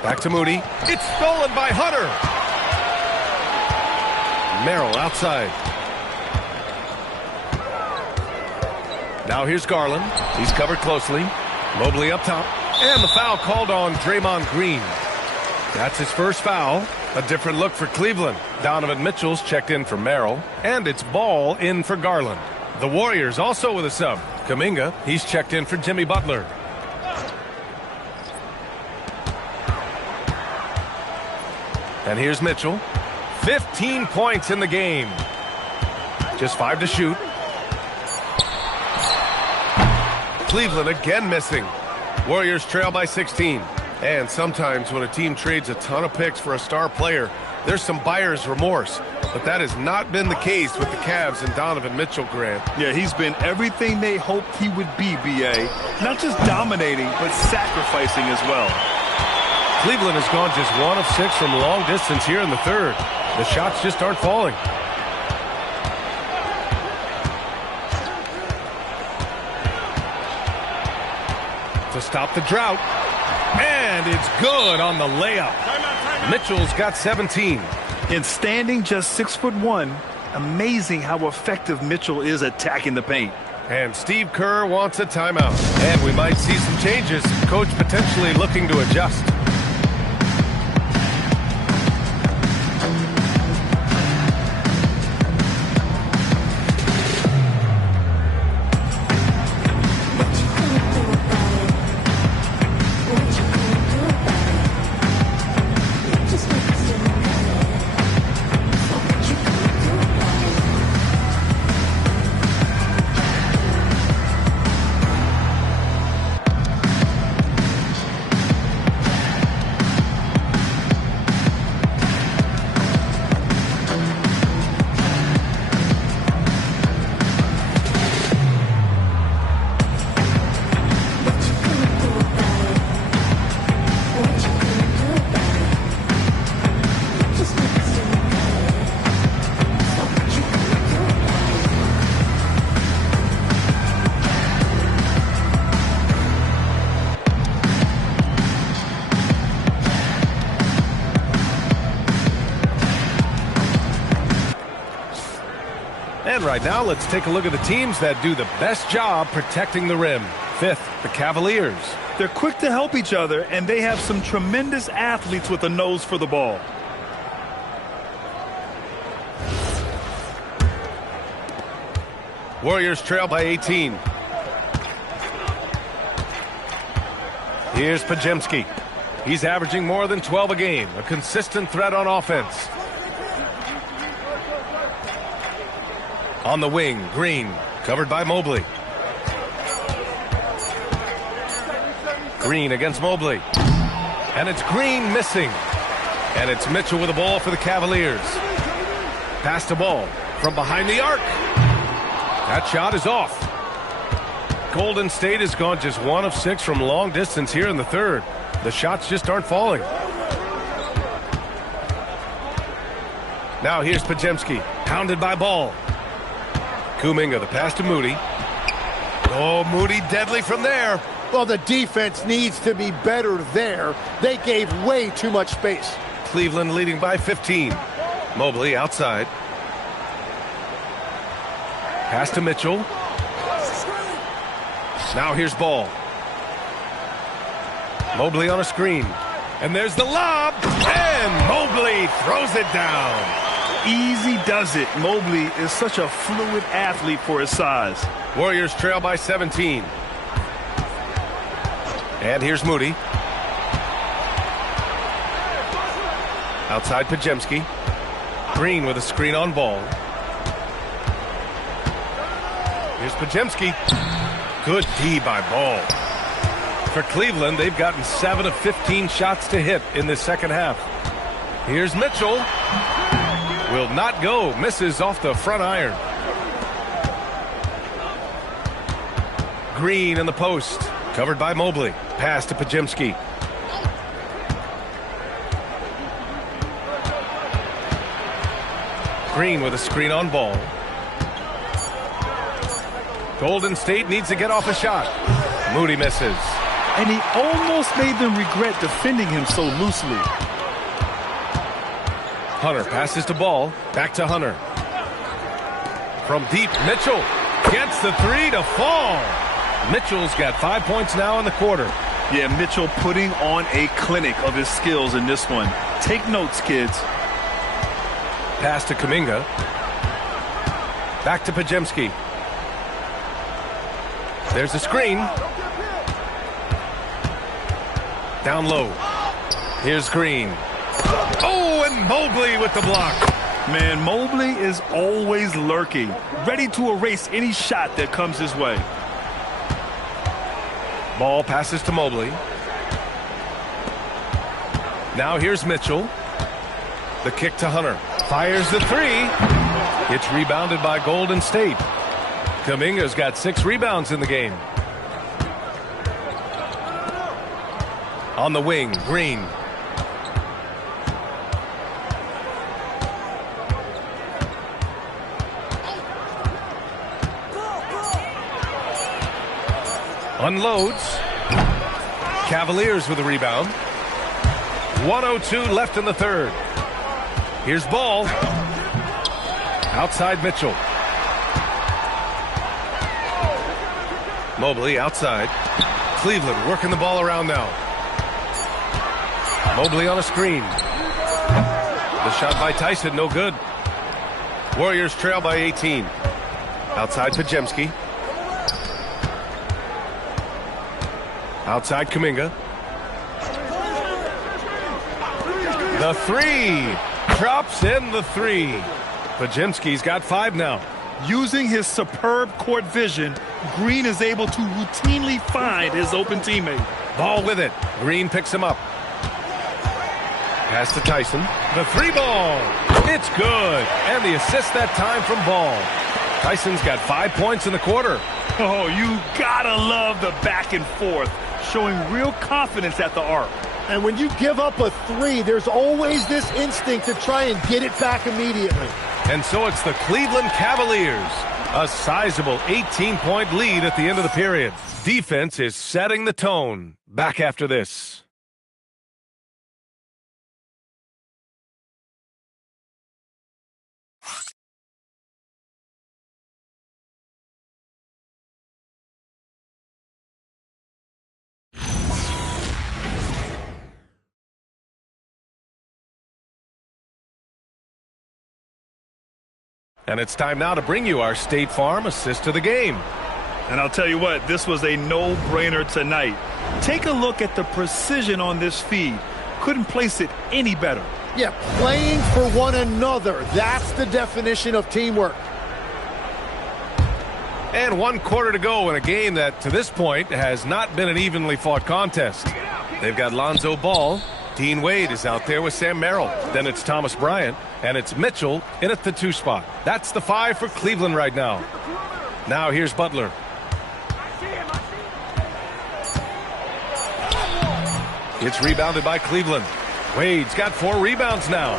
Back to Moody. It's stolen by Hunter. Merrill outside. Now here's Garland. He's covered closely. Mobley up top. And the foul called on Draymond Green. That's his first foul. A different look for Cleveland. Donovan Mitchell's checked in for Merrill, and it's Ball in for Garland. The Warriors also with a sub. Kuminga, he's checked in for Jimmy Butler. And here's Mitchell. 15 points in the game. Just 5 to shoot. Cleveland again missing. Warriors trail by 16. And sometimes when a team trades a ton of picks for a star player, there's some buyer's remorse. But that has not been the case with the Cavs and Donovan Mitchell, Grant. Yeah, he's been everything they hoped he would be, B.A. Not just dominating, but sacrificing as well. Cleveland has gone just 1 of 6 from long distance here in the third. The shots just aren't falling. To stop the drought. And it's good on the layup. Mitchell's got 17. In standing just 6'1", amazing how effective Mitchell is attacking the paint. And Steve Kerr wants a timeout. And we might see some changes. Coach potentially looking to adjust. And right now, let's take a look at the teams that do the best job protecting the rim. Fifth, the Cavaliers. They're quick to help each other, and they have some tremendous athletes with a nose for the ball. Warriors trail by 18. Here's Podziemski. He's averaging more than 12 a game, a consistent threat on offense. On the wing, Green, covered by Mobley. Green against Mobley. And it's Green missing. And it's Mitchell with the ball for the Cavaliers. Pass the ball from behind the arc. That shot is off. Golden State has gone just 1 of 6 from long distance here in the third. The shots just aren't falling. Now here's Podziemski, pounded by Ball. Kuminga, the pass to Moody. Oh, Moody deadly from there. Well, the defense needs to be better there. They gave way too much space. Cleveland leading by 15. Mobley outside. Pass to Mitchell. Now here's Ball. Mobley on a screen. And there's the lob. And Mobley throws it down. Easy does it. Mobley is such a fluid athlete for his size. Warriors trail by 17. And here's Moody. Outside Podziemski. Green with a screen on Ball. Here's Podziemski. Good D by Ball. For Cleveland, they've gotten 7 of 15 shots to hit in this second half. Here's Mitchell. Will not go. Misses off the front iron. Green in the post. Covered by Mobley. Pass to Podziemski. Green with a screen on Ball. Golden State needs to get off a shot. Moody misses. And he almost made them regret defending him so loosely. Hunter passes to Ball. Back to Hunter. From deep, Mitchell gets the three to fall. Mitchell's got 5 points now in the quarter. Yeah, Mitchell putting on a clinic of his skills in this one. Take notes, kids. Pass to Kuminga. Back to Podziemski. There's a screen. Down low. Here's Green. Oh, and Mobley with the block. Man, Mobley is always lurking, ready to erase any shot that comes his way. Ball passes to Mobley. Now here's Mitchell. The kick to Hunter. Fires the three. It's rebounded by Golden State. Kuminga's got 6 rebounds in the game. On the wing, Green. Unloads. Cavaliers with a rebound. 1:02 left in the third. Here's Ball. Outside Mitchell. Mobley outside. Cleveland working the ball around now. Mobley on a screen. The shot by Tyson, no good. Warriors trail by 18. Outside Podziemski. Outside Kuminga. The three. Drops in the three. Podziemski's got 5 now. Using his superb court vision, Green is able to routinely find his open teammate. Ball with it. Green picks him up. Pass to Tyson. The 3 ball. It's good. And the assist that time from Ball. Tyson's got 5 points in the quarter. Oh, you gotta love the back and forth, showing real confidence at the arc. And when you give up a 3, there's always this instinct to try and get it back immediately. And so it's the Cleveland Cavaliers. A sizable 18-point lead at the end of the period. Defense is setting the tone. Back after this. And it's time now to bring you our State Farm assist to the game. And I'll tell you what, this was a no-brainer tonight. Take a look at the precision on this feed. Couldn't place it any better. Yeah, playing for one another. That's the definition of teamwork. And 1 quarter to go in a game that, to this point, has not been an evenly fought contest. They've got Lonzo Ball. Dean Wade is out there with Sam Merrill. Then it's Thomas Bryant, and it's Mitchell in at the 2 spot. That's the 5 for Cleveland right now. Now here's Butler. It's rebounded by Cleveland. Wade's got 4 rebounds now.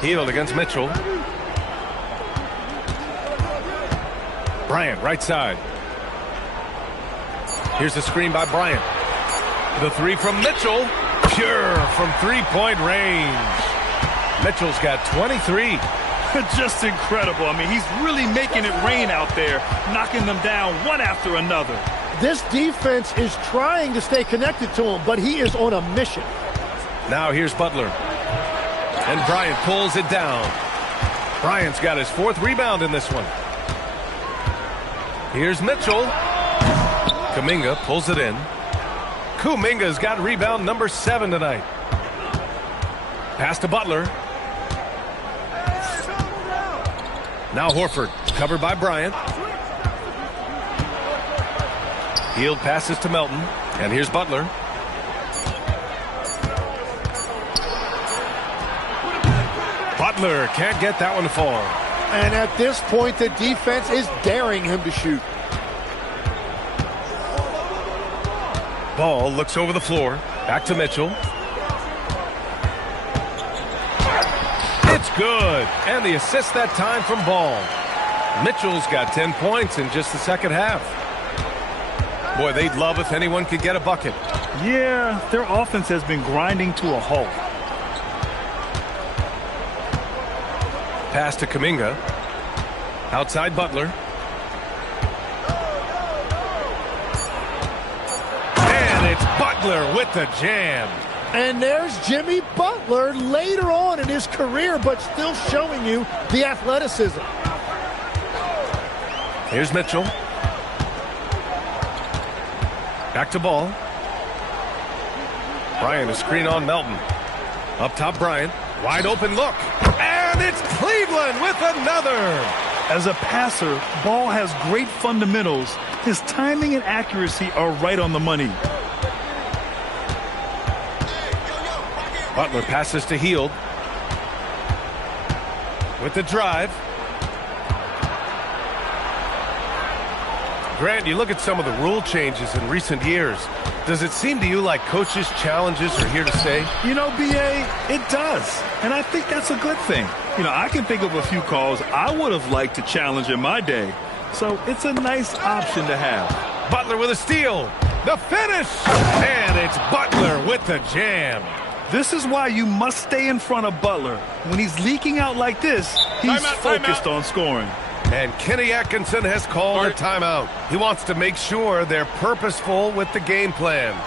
Healed against Mitchell. Bryant, right side. Here's the screen by Bryant. The 3 from Mitchell. Pure from 3-point range. Mitchell's got 23. Just incredible. I mean, he's really making it rain out there, knocking them down one after another. This defense is trying to stay connected to him, but he is on a mission. Now here's Butler. And Bryant pulls it down. Bryant's got his 4th rebound in this one. Here's Mitchell. Kuminga pulls it in. Kuminga's got rebound number 7 tonight. Pass to Butler. Now Horford, covered by Bryant. Hield passes to Melton. And here's Butler. Butler can't get that one to fall. And at this point, the defense is daring him to shoot. Ball looks over the floor. Back to Mitchell. It's good. And the assist that time from Ball. Mitchell's got 10 points in just the second half. Boy, they'd love if anyone could get a bucket. Yeah, their offense has been grinding to a halt. Pass to Kuminga. Outside Butler. And it's Butler with the jam. And there's Jimmy Butler later on in his career, but still showing you the athleticism. Here's Mitchell. Back to ball. Bryant, a screen on Melton. Up top, Bryant. Wide open look. And it's Cleveland with another. As a passer, Ball has great fundamentals. His timing and accuracy are right on the money. Butler passes to Hield. With the drive. Grant, you look at some of the rule changes in recent years. Does it seem to you like coaches' challenges are here to stay? You know, B.A., it does. And I think that's a good thing. You know, I can think of a few calls I would have liked to challenge in my day. So it's a nice option to have. Butler with a steal. The finish. And it's Butler with the jam. This is why you must stay in front of Butler. When he's leaking out like this, he's focused on scoring. And Kenny Atkinson has called a timeout. He wants to make sure they're purposeful with the game plan.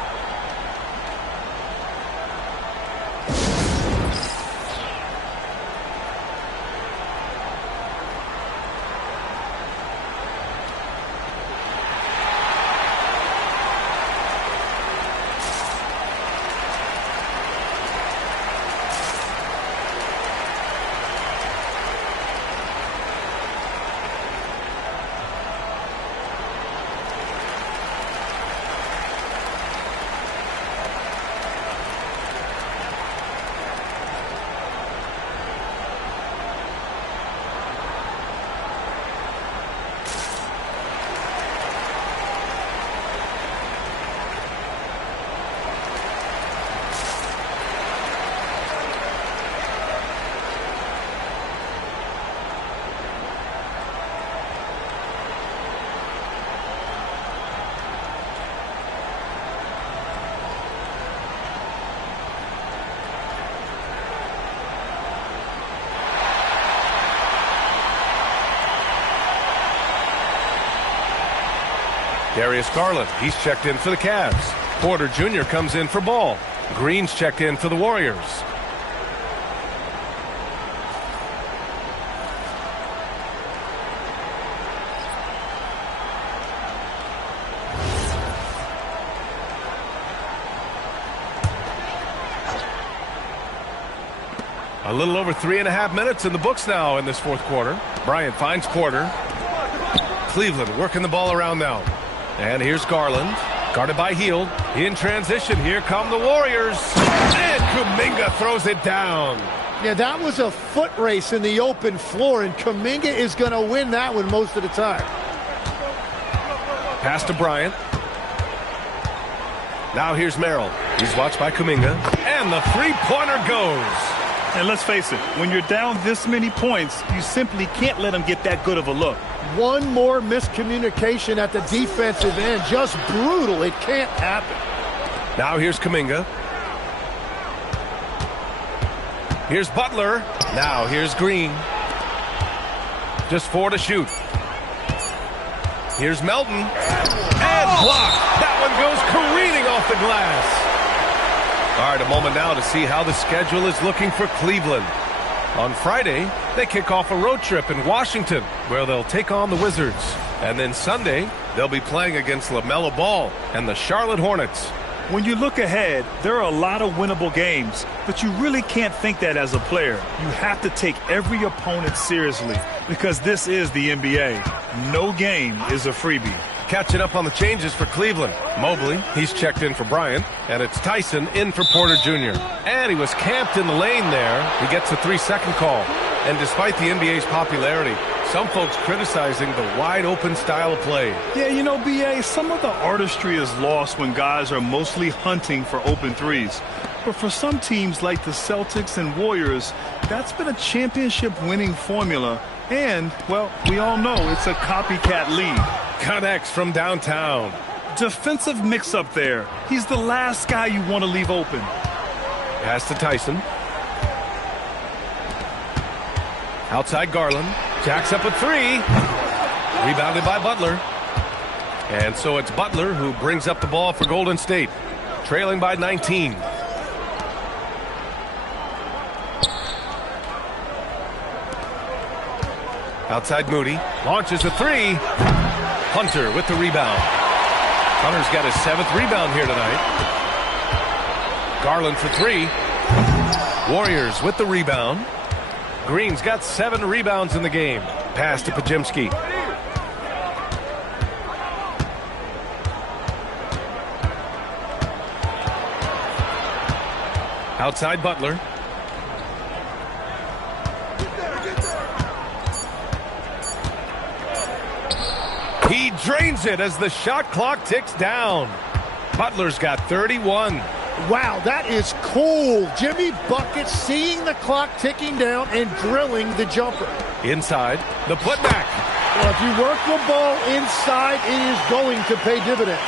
Darius Garland, he's checked in for the Cavs. Porter Jr. comes in for Ball. Green's checked in for the Warriors. A little over 3.5 minutes in the books now in this fourth quarter. Bryant finds Porter. Cleveland working the ball around now. And here's Garland, guarded by Hield. In transition, here come the Warriors. And Kuminga throws it down. Yeah, that was a foot race in the open floor, and Kuminga is going to win that one most of the time. Pass to Bryant. Now here's Merrill. He's watched by Kuminga. And the three-pointer goes. And let's face it, when you're down this many points, you simply can't let them get that good of a look. One more miscommunication at the defensive end. Just brutal. It can't happen. Now here's Kuminga. Here's Butler. Now here's Green. Just 4 to shoot. Here's Melton. And blocked. That one goes careening off the glass. All right, a moment now to see how the schedule is looking for Cleveland. On Friday, they kick off a road trip in Washington, where they'll take on the Wizards. And then Sunday, they'll be playing against LaMelo Ball and the Charlotte Hornets. When you look ahead, there are a lot of winnable games, but you really can't think that as a player. You have to take every opponent seriously, because this is the NBA. No game is a freebie. Catching up on the changes for Cleveland. Mobley, he's checked in for Bryant, and it's Tyson in for Porter Jr. And he was camped in the lane there. He gets a 3-second call. And despite the NBA's popularity, some folks criticizing the wide-open style of play. Yeah, you know, B.A., some of the artistry is lost when guys are mostly hunting for open threes. But for some teams like the Celtics and Warriors, that's been a championship-winning formula. And, well, we all know it's a copycat league. Connects from downtown. Defensive mix-up there. He's the last guy you want to leave open. Pass to Tyson. Outside Garland. Jacks up a three. Rebounded by Butler. And so it's Butler who brings up the ball for Golden State, trailing by 19. Outside Moody, launches a three. Hunter with the rebound. Hunter's got his 7th rebound here tonight. Garland for three. Warriors with the rebound. Green's got 7 rebounds in the game. Pass to Podziemski. Outside Butler. He drains it as the shot clock ticks down. Butler's got 31. Wow, that is cool. Jimmy Bucket seeing the clock ticking down and drilling the jumper. Inside, the putback. Well, if you work the ball inside, it is going to pay dividends.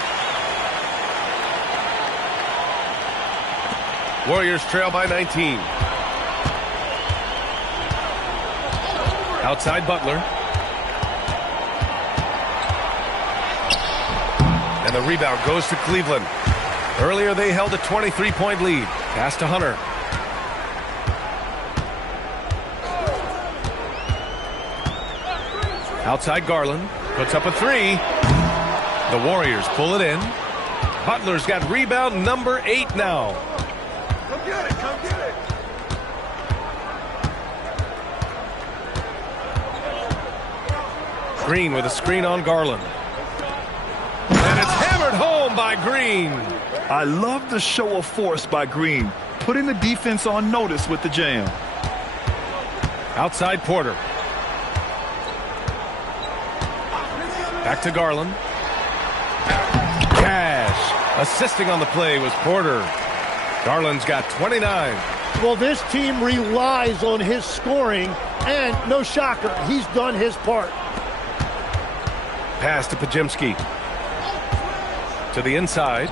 Warriors trail by 19. Outside Butler. And the rebound goes to Cleveland. Earlier they held a 23-point lead. Pass to Hunter. Outside Garland. Puts up a three. The Warriors pull it in. Butler's got rebound number 8 now. Come get it, come get it. Green with a screen on Garland. And it's hammered home by Green. I love the show of force by Green, putting the defense on notice with the jam. Outside Porter. Back to Garland. Cash. Assisting on the play was Porter. Garland's got 29. Well, this team relies on his scoring, and no shocker, he's done his part. Pass to Podziemski. To the inside.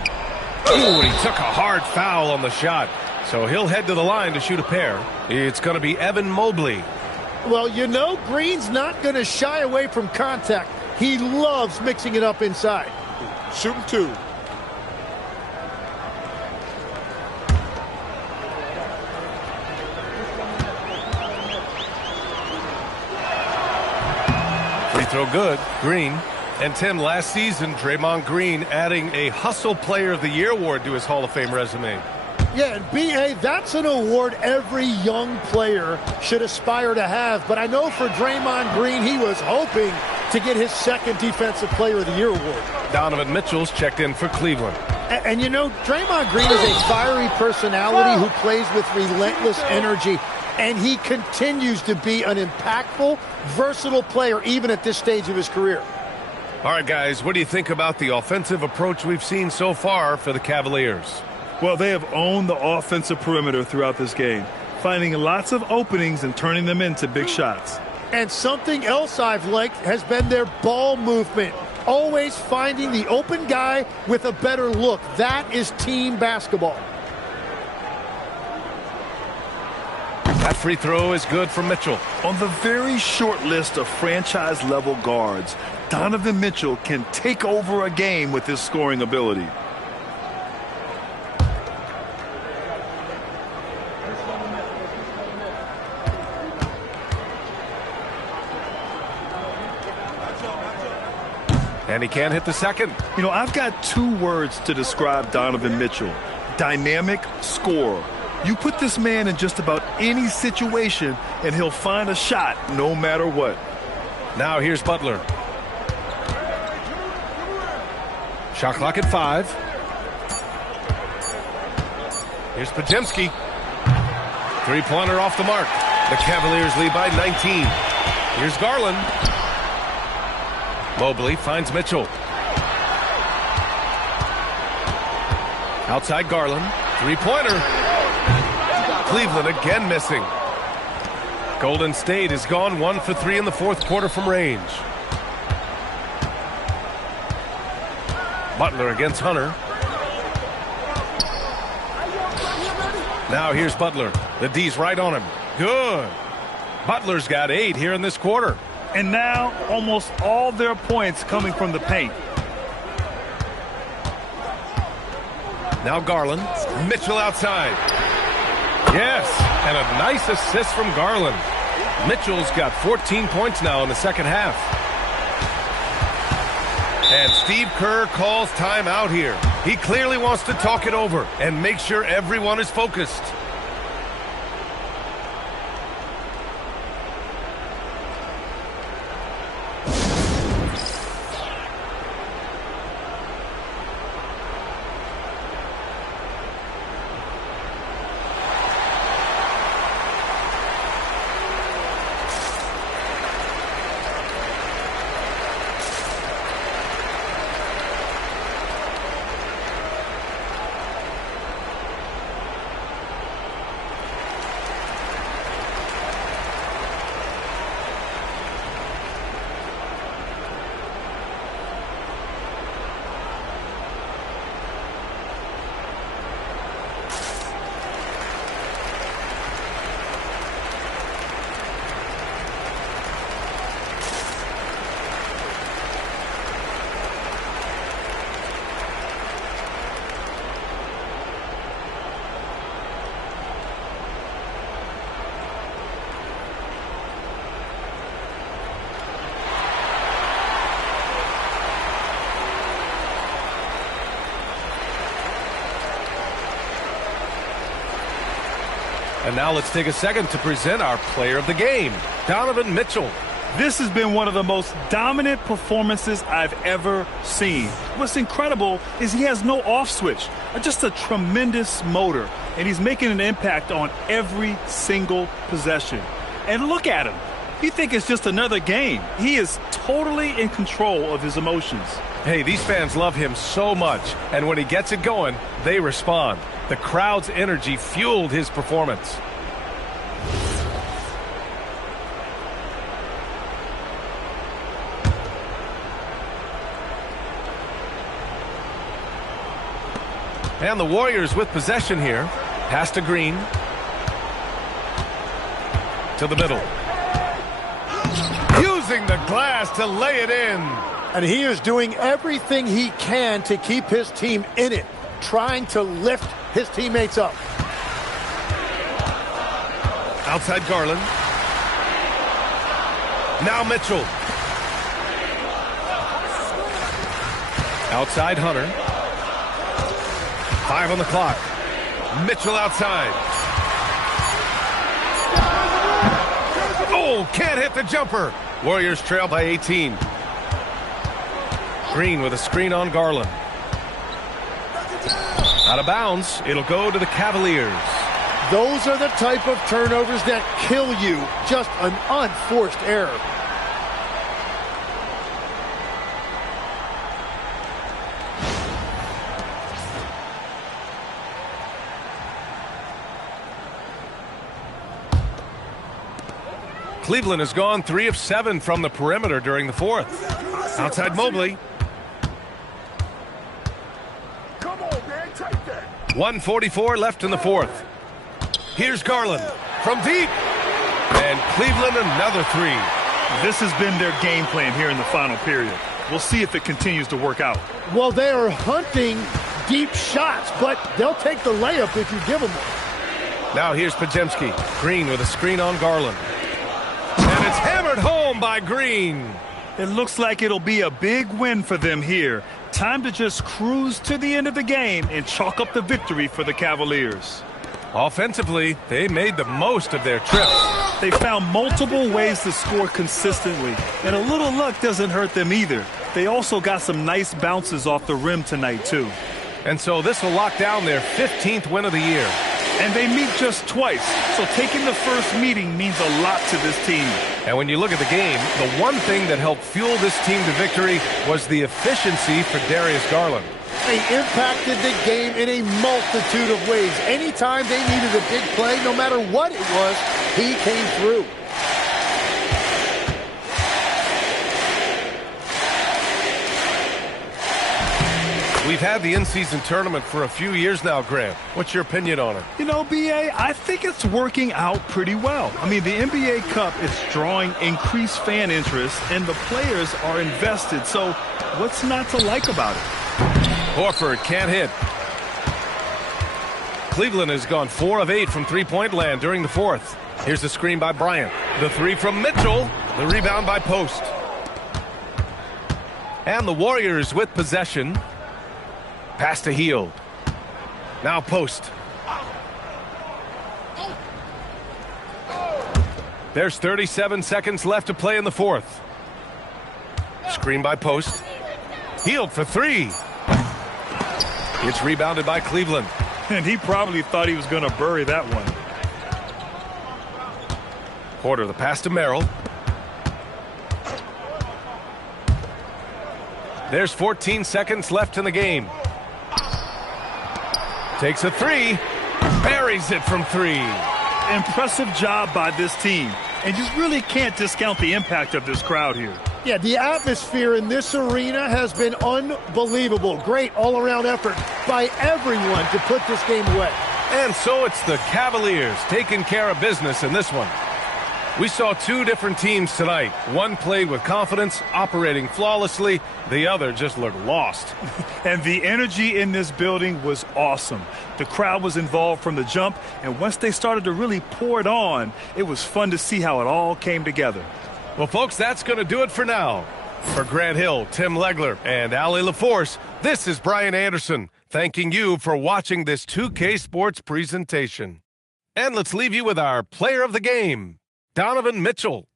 Ooh, and he took a hard foul on the shot. So he'll head to the line to shoot a pair. It's going to be Evan Mobley. Well, you know, Green's not going to shy away from contact. He loves mixing it up inside. Shooting 2. Free throw good. Green. And Tim, last season, Draymond Green adding a Hustle Player of the Year award to his Hall of Fame resume. Yeah, and B.A., that's an award every young player should aspire to have. But I know for Draymond Green, he was hoping to get his 2nd Defensive Player of the Year award. Donovan Mitchell's checked in for Cleveland. And you know, Draymond Green is a fiery personality who plays with relentless energy. And he continues to be an impactful, versatile player even at this stage of his career. All right, guys, what do you think about the offensive approach we've seen so far for the Cavaliers? Well, they have owned the offensive perimeter throughout this game, finding lots of openings and turning them into big shots. And something else I've liked has been their ball movement. Always finding the open guy with a better look. That is team basketball. That free throw is good for Mitchell. On the very short list of franchise-level guards, Donovan Mitchell can take over a game with his scoring ability. And he can't hit the second. You know, I've got 2 words to describe Donovan Mitchell. Dynamic scorer. You put this man in just about any situation, and he'll find a shot no matter what. Now here's Butler. Shot clock at 5. Here's Podziemski. Three-pointer off the mark. The Cavaliers lead by 19. Here's Garland. Mobley finds Mitchell. Outside Garland. Three-pointer. Cleveland again missing. Golden State has gone 1 for 3 in the 4th quarter from range. Butler against Hunter. Now here's Butler. The D's right on him. Good. Butler's got 8 here in this quarter. And now almost all their points coming from the paint. Now Garland. Mitchell outside. Yes, and a nice assist from Garland. Mitchell's got 14 points now in the second half. And Steve Kerr calls timeout here. He clearly wants to talk it over and make sure everyone is focused. And now let's take a second to present our player of the game, Donovan Mitchell. This has been one of the most dominant performances I've ever seen. What's incredible is he has no off switch, just a tremendous motor, and he's making an impact on every single possession. And look at him. You think it's just another game. He is totally in control of his emotions. Hey, these fans love him so much, and when he gets it going, they respond. The crowd's energy fueled his performance. And the Warriors with possession here. Pass to Green. To the middle. Using the glass to lay it in. And he is doing everything he can to keep his team in it, trying to lift his teammates up. Outside Garland. Now Mitchell. Outside Hunter. 5 on the clock. Mitchell outside. Oh, can't hit the jumper. Warriors trail by 18. Green with a screen on Garland. Out of bounds. It'll go to the Cavaliers. Those are the type of turnovers that kill you. Just an unforced error. Cleveland has gone 3 of 7 from the perimeter during the fourth. Outside Mobley. 1:44 left in the fourth. Here's Garland from deep. And Cleveland another 3. This has been their game plan here in the final period. We'll see if it continues to work out. Well, they are hunting deep shots, but they'll take the layup if you give them one. Now here's Podziemski. Green with a screen on Garland. And it's hammered home by Green. It looks like it'll be a big win for them here. Time to just cruise to the end of the game and chalk up the victory for the Cavaliers. Offensively, they made the most of their trip. They found multiple ways to score consistently, and a little luck doesn't hurt them either. They also got some nice bounces off the rim tonight, too. And so this will lock down their 15th win of the year. And they meet just twice, so taking the first meeting means a lot to this team. And when you look at the game, the one thing that helped fuel this team to victory was the efficiency for Darius Garland. They impacted the game in a multitude of ways. Anytime they needed a big play, no matter what it was, he came through. We've had the in-season tournament for a few years now, Grant. What's your opinion on it? You know, B.A., I think it's working out pretty well. I mean, the NBA Cup is drawing increased fan interest, and the players are invested. So what's not to like about it? Horford can't hit. Cleveland has gone 4 of 8 from three-point land during the fourth. Here's the screen by Bryant. The three from Mitchell. The rebound by Post. And the Warriors with possession. Pass to Hield. Now Post. There's 37 seconds left to play in the fourth. Screen by Post. Hield for three. It's rebounded by Cleveland. And he probably thought he was going to bury that one. Porter, the pass to Merrill. There's 14 seconds left in the game. Takes a three. Buries it from three. Impressive job by this team. And you really can't discount the impact of this crowd here. Yeah, the atmosphere in this arena has been unbelievable. Great all-around effort by everyone to put this game away. And so it's the Cavaliers taking care of business in this one. We saw two different teams tonight. One played with confidence, operating flawlessly. The other just looked lost. And the energy in this building was awesome. The crowd was involved from the jump, and once they started to really pour it on, it was fun to see how it all came together. Well, folks, that's going to do it for now. For Grant Hill, Tim Legler, and Allie LaForce, this is Brian Anderson, thanking you for watching this 2K Sports presentation. And let's leave you with our player of the game, Donovan Mitchell.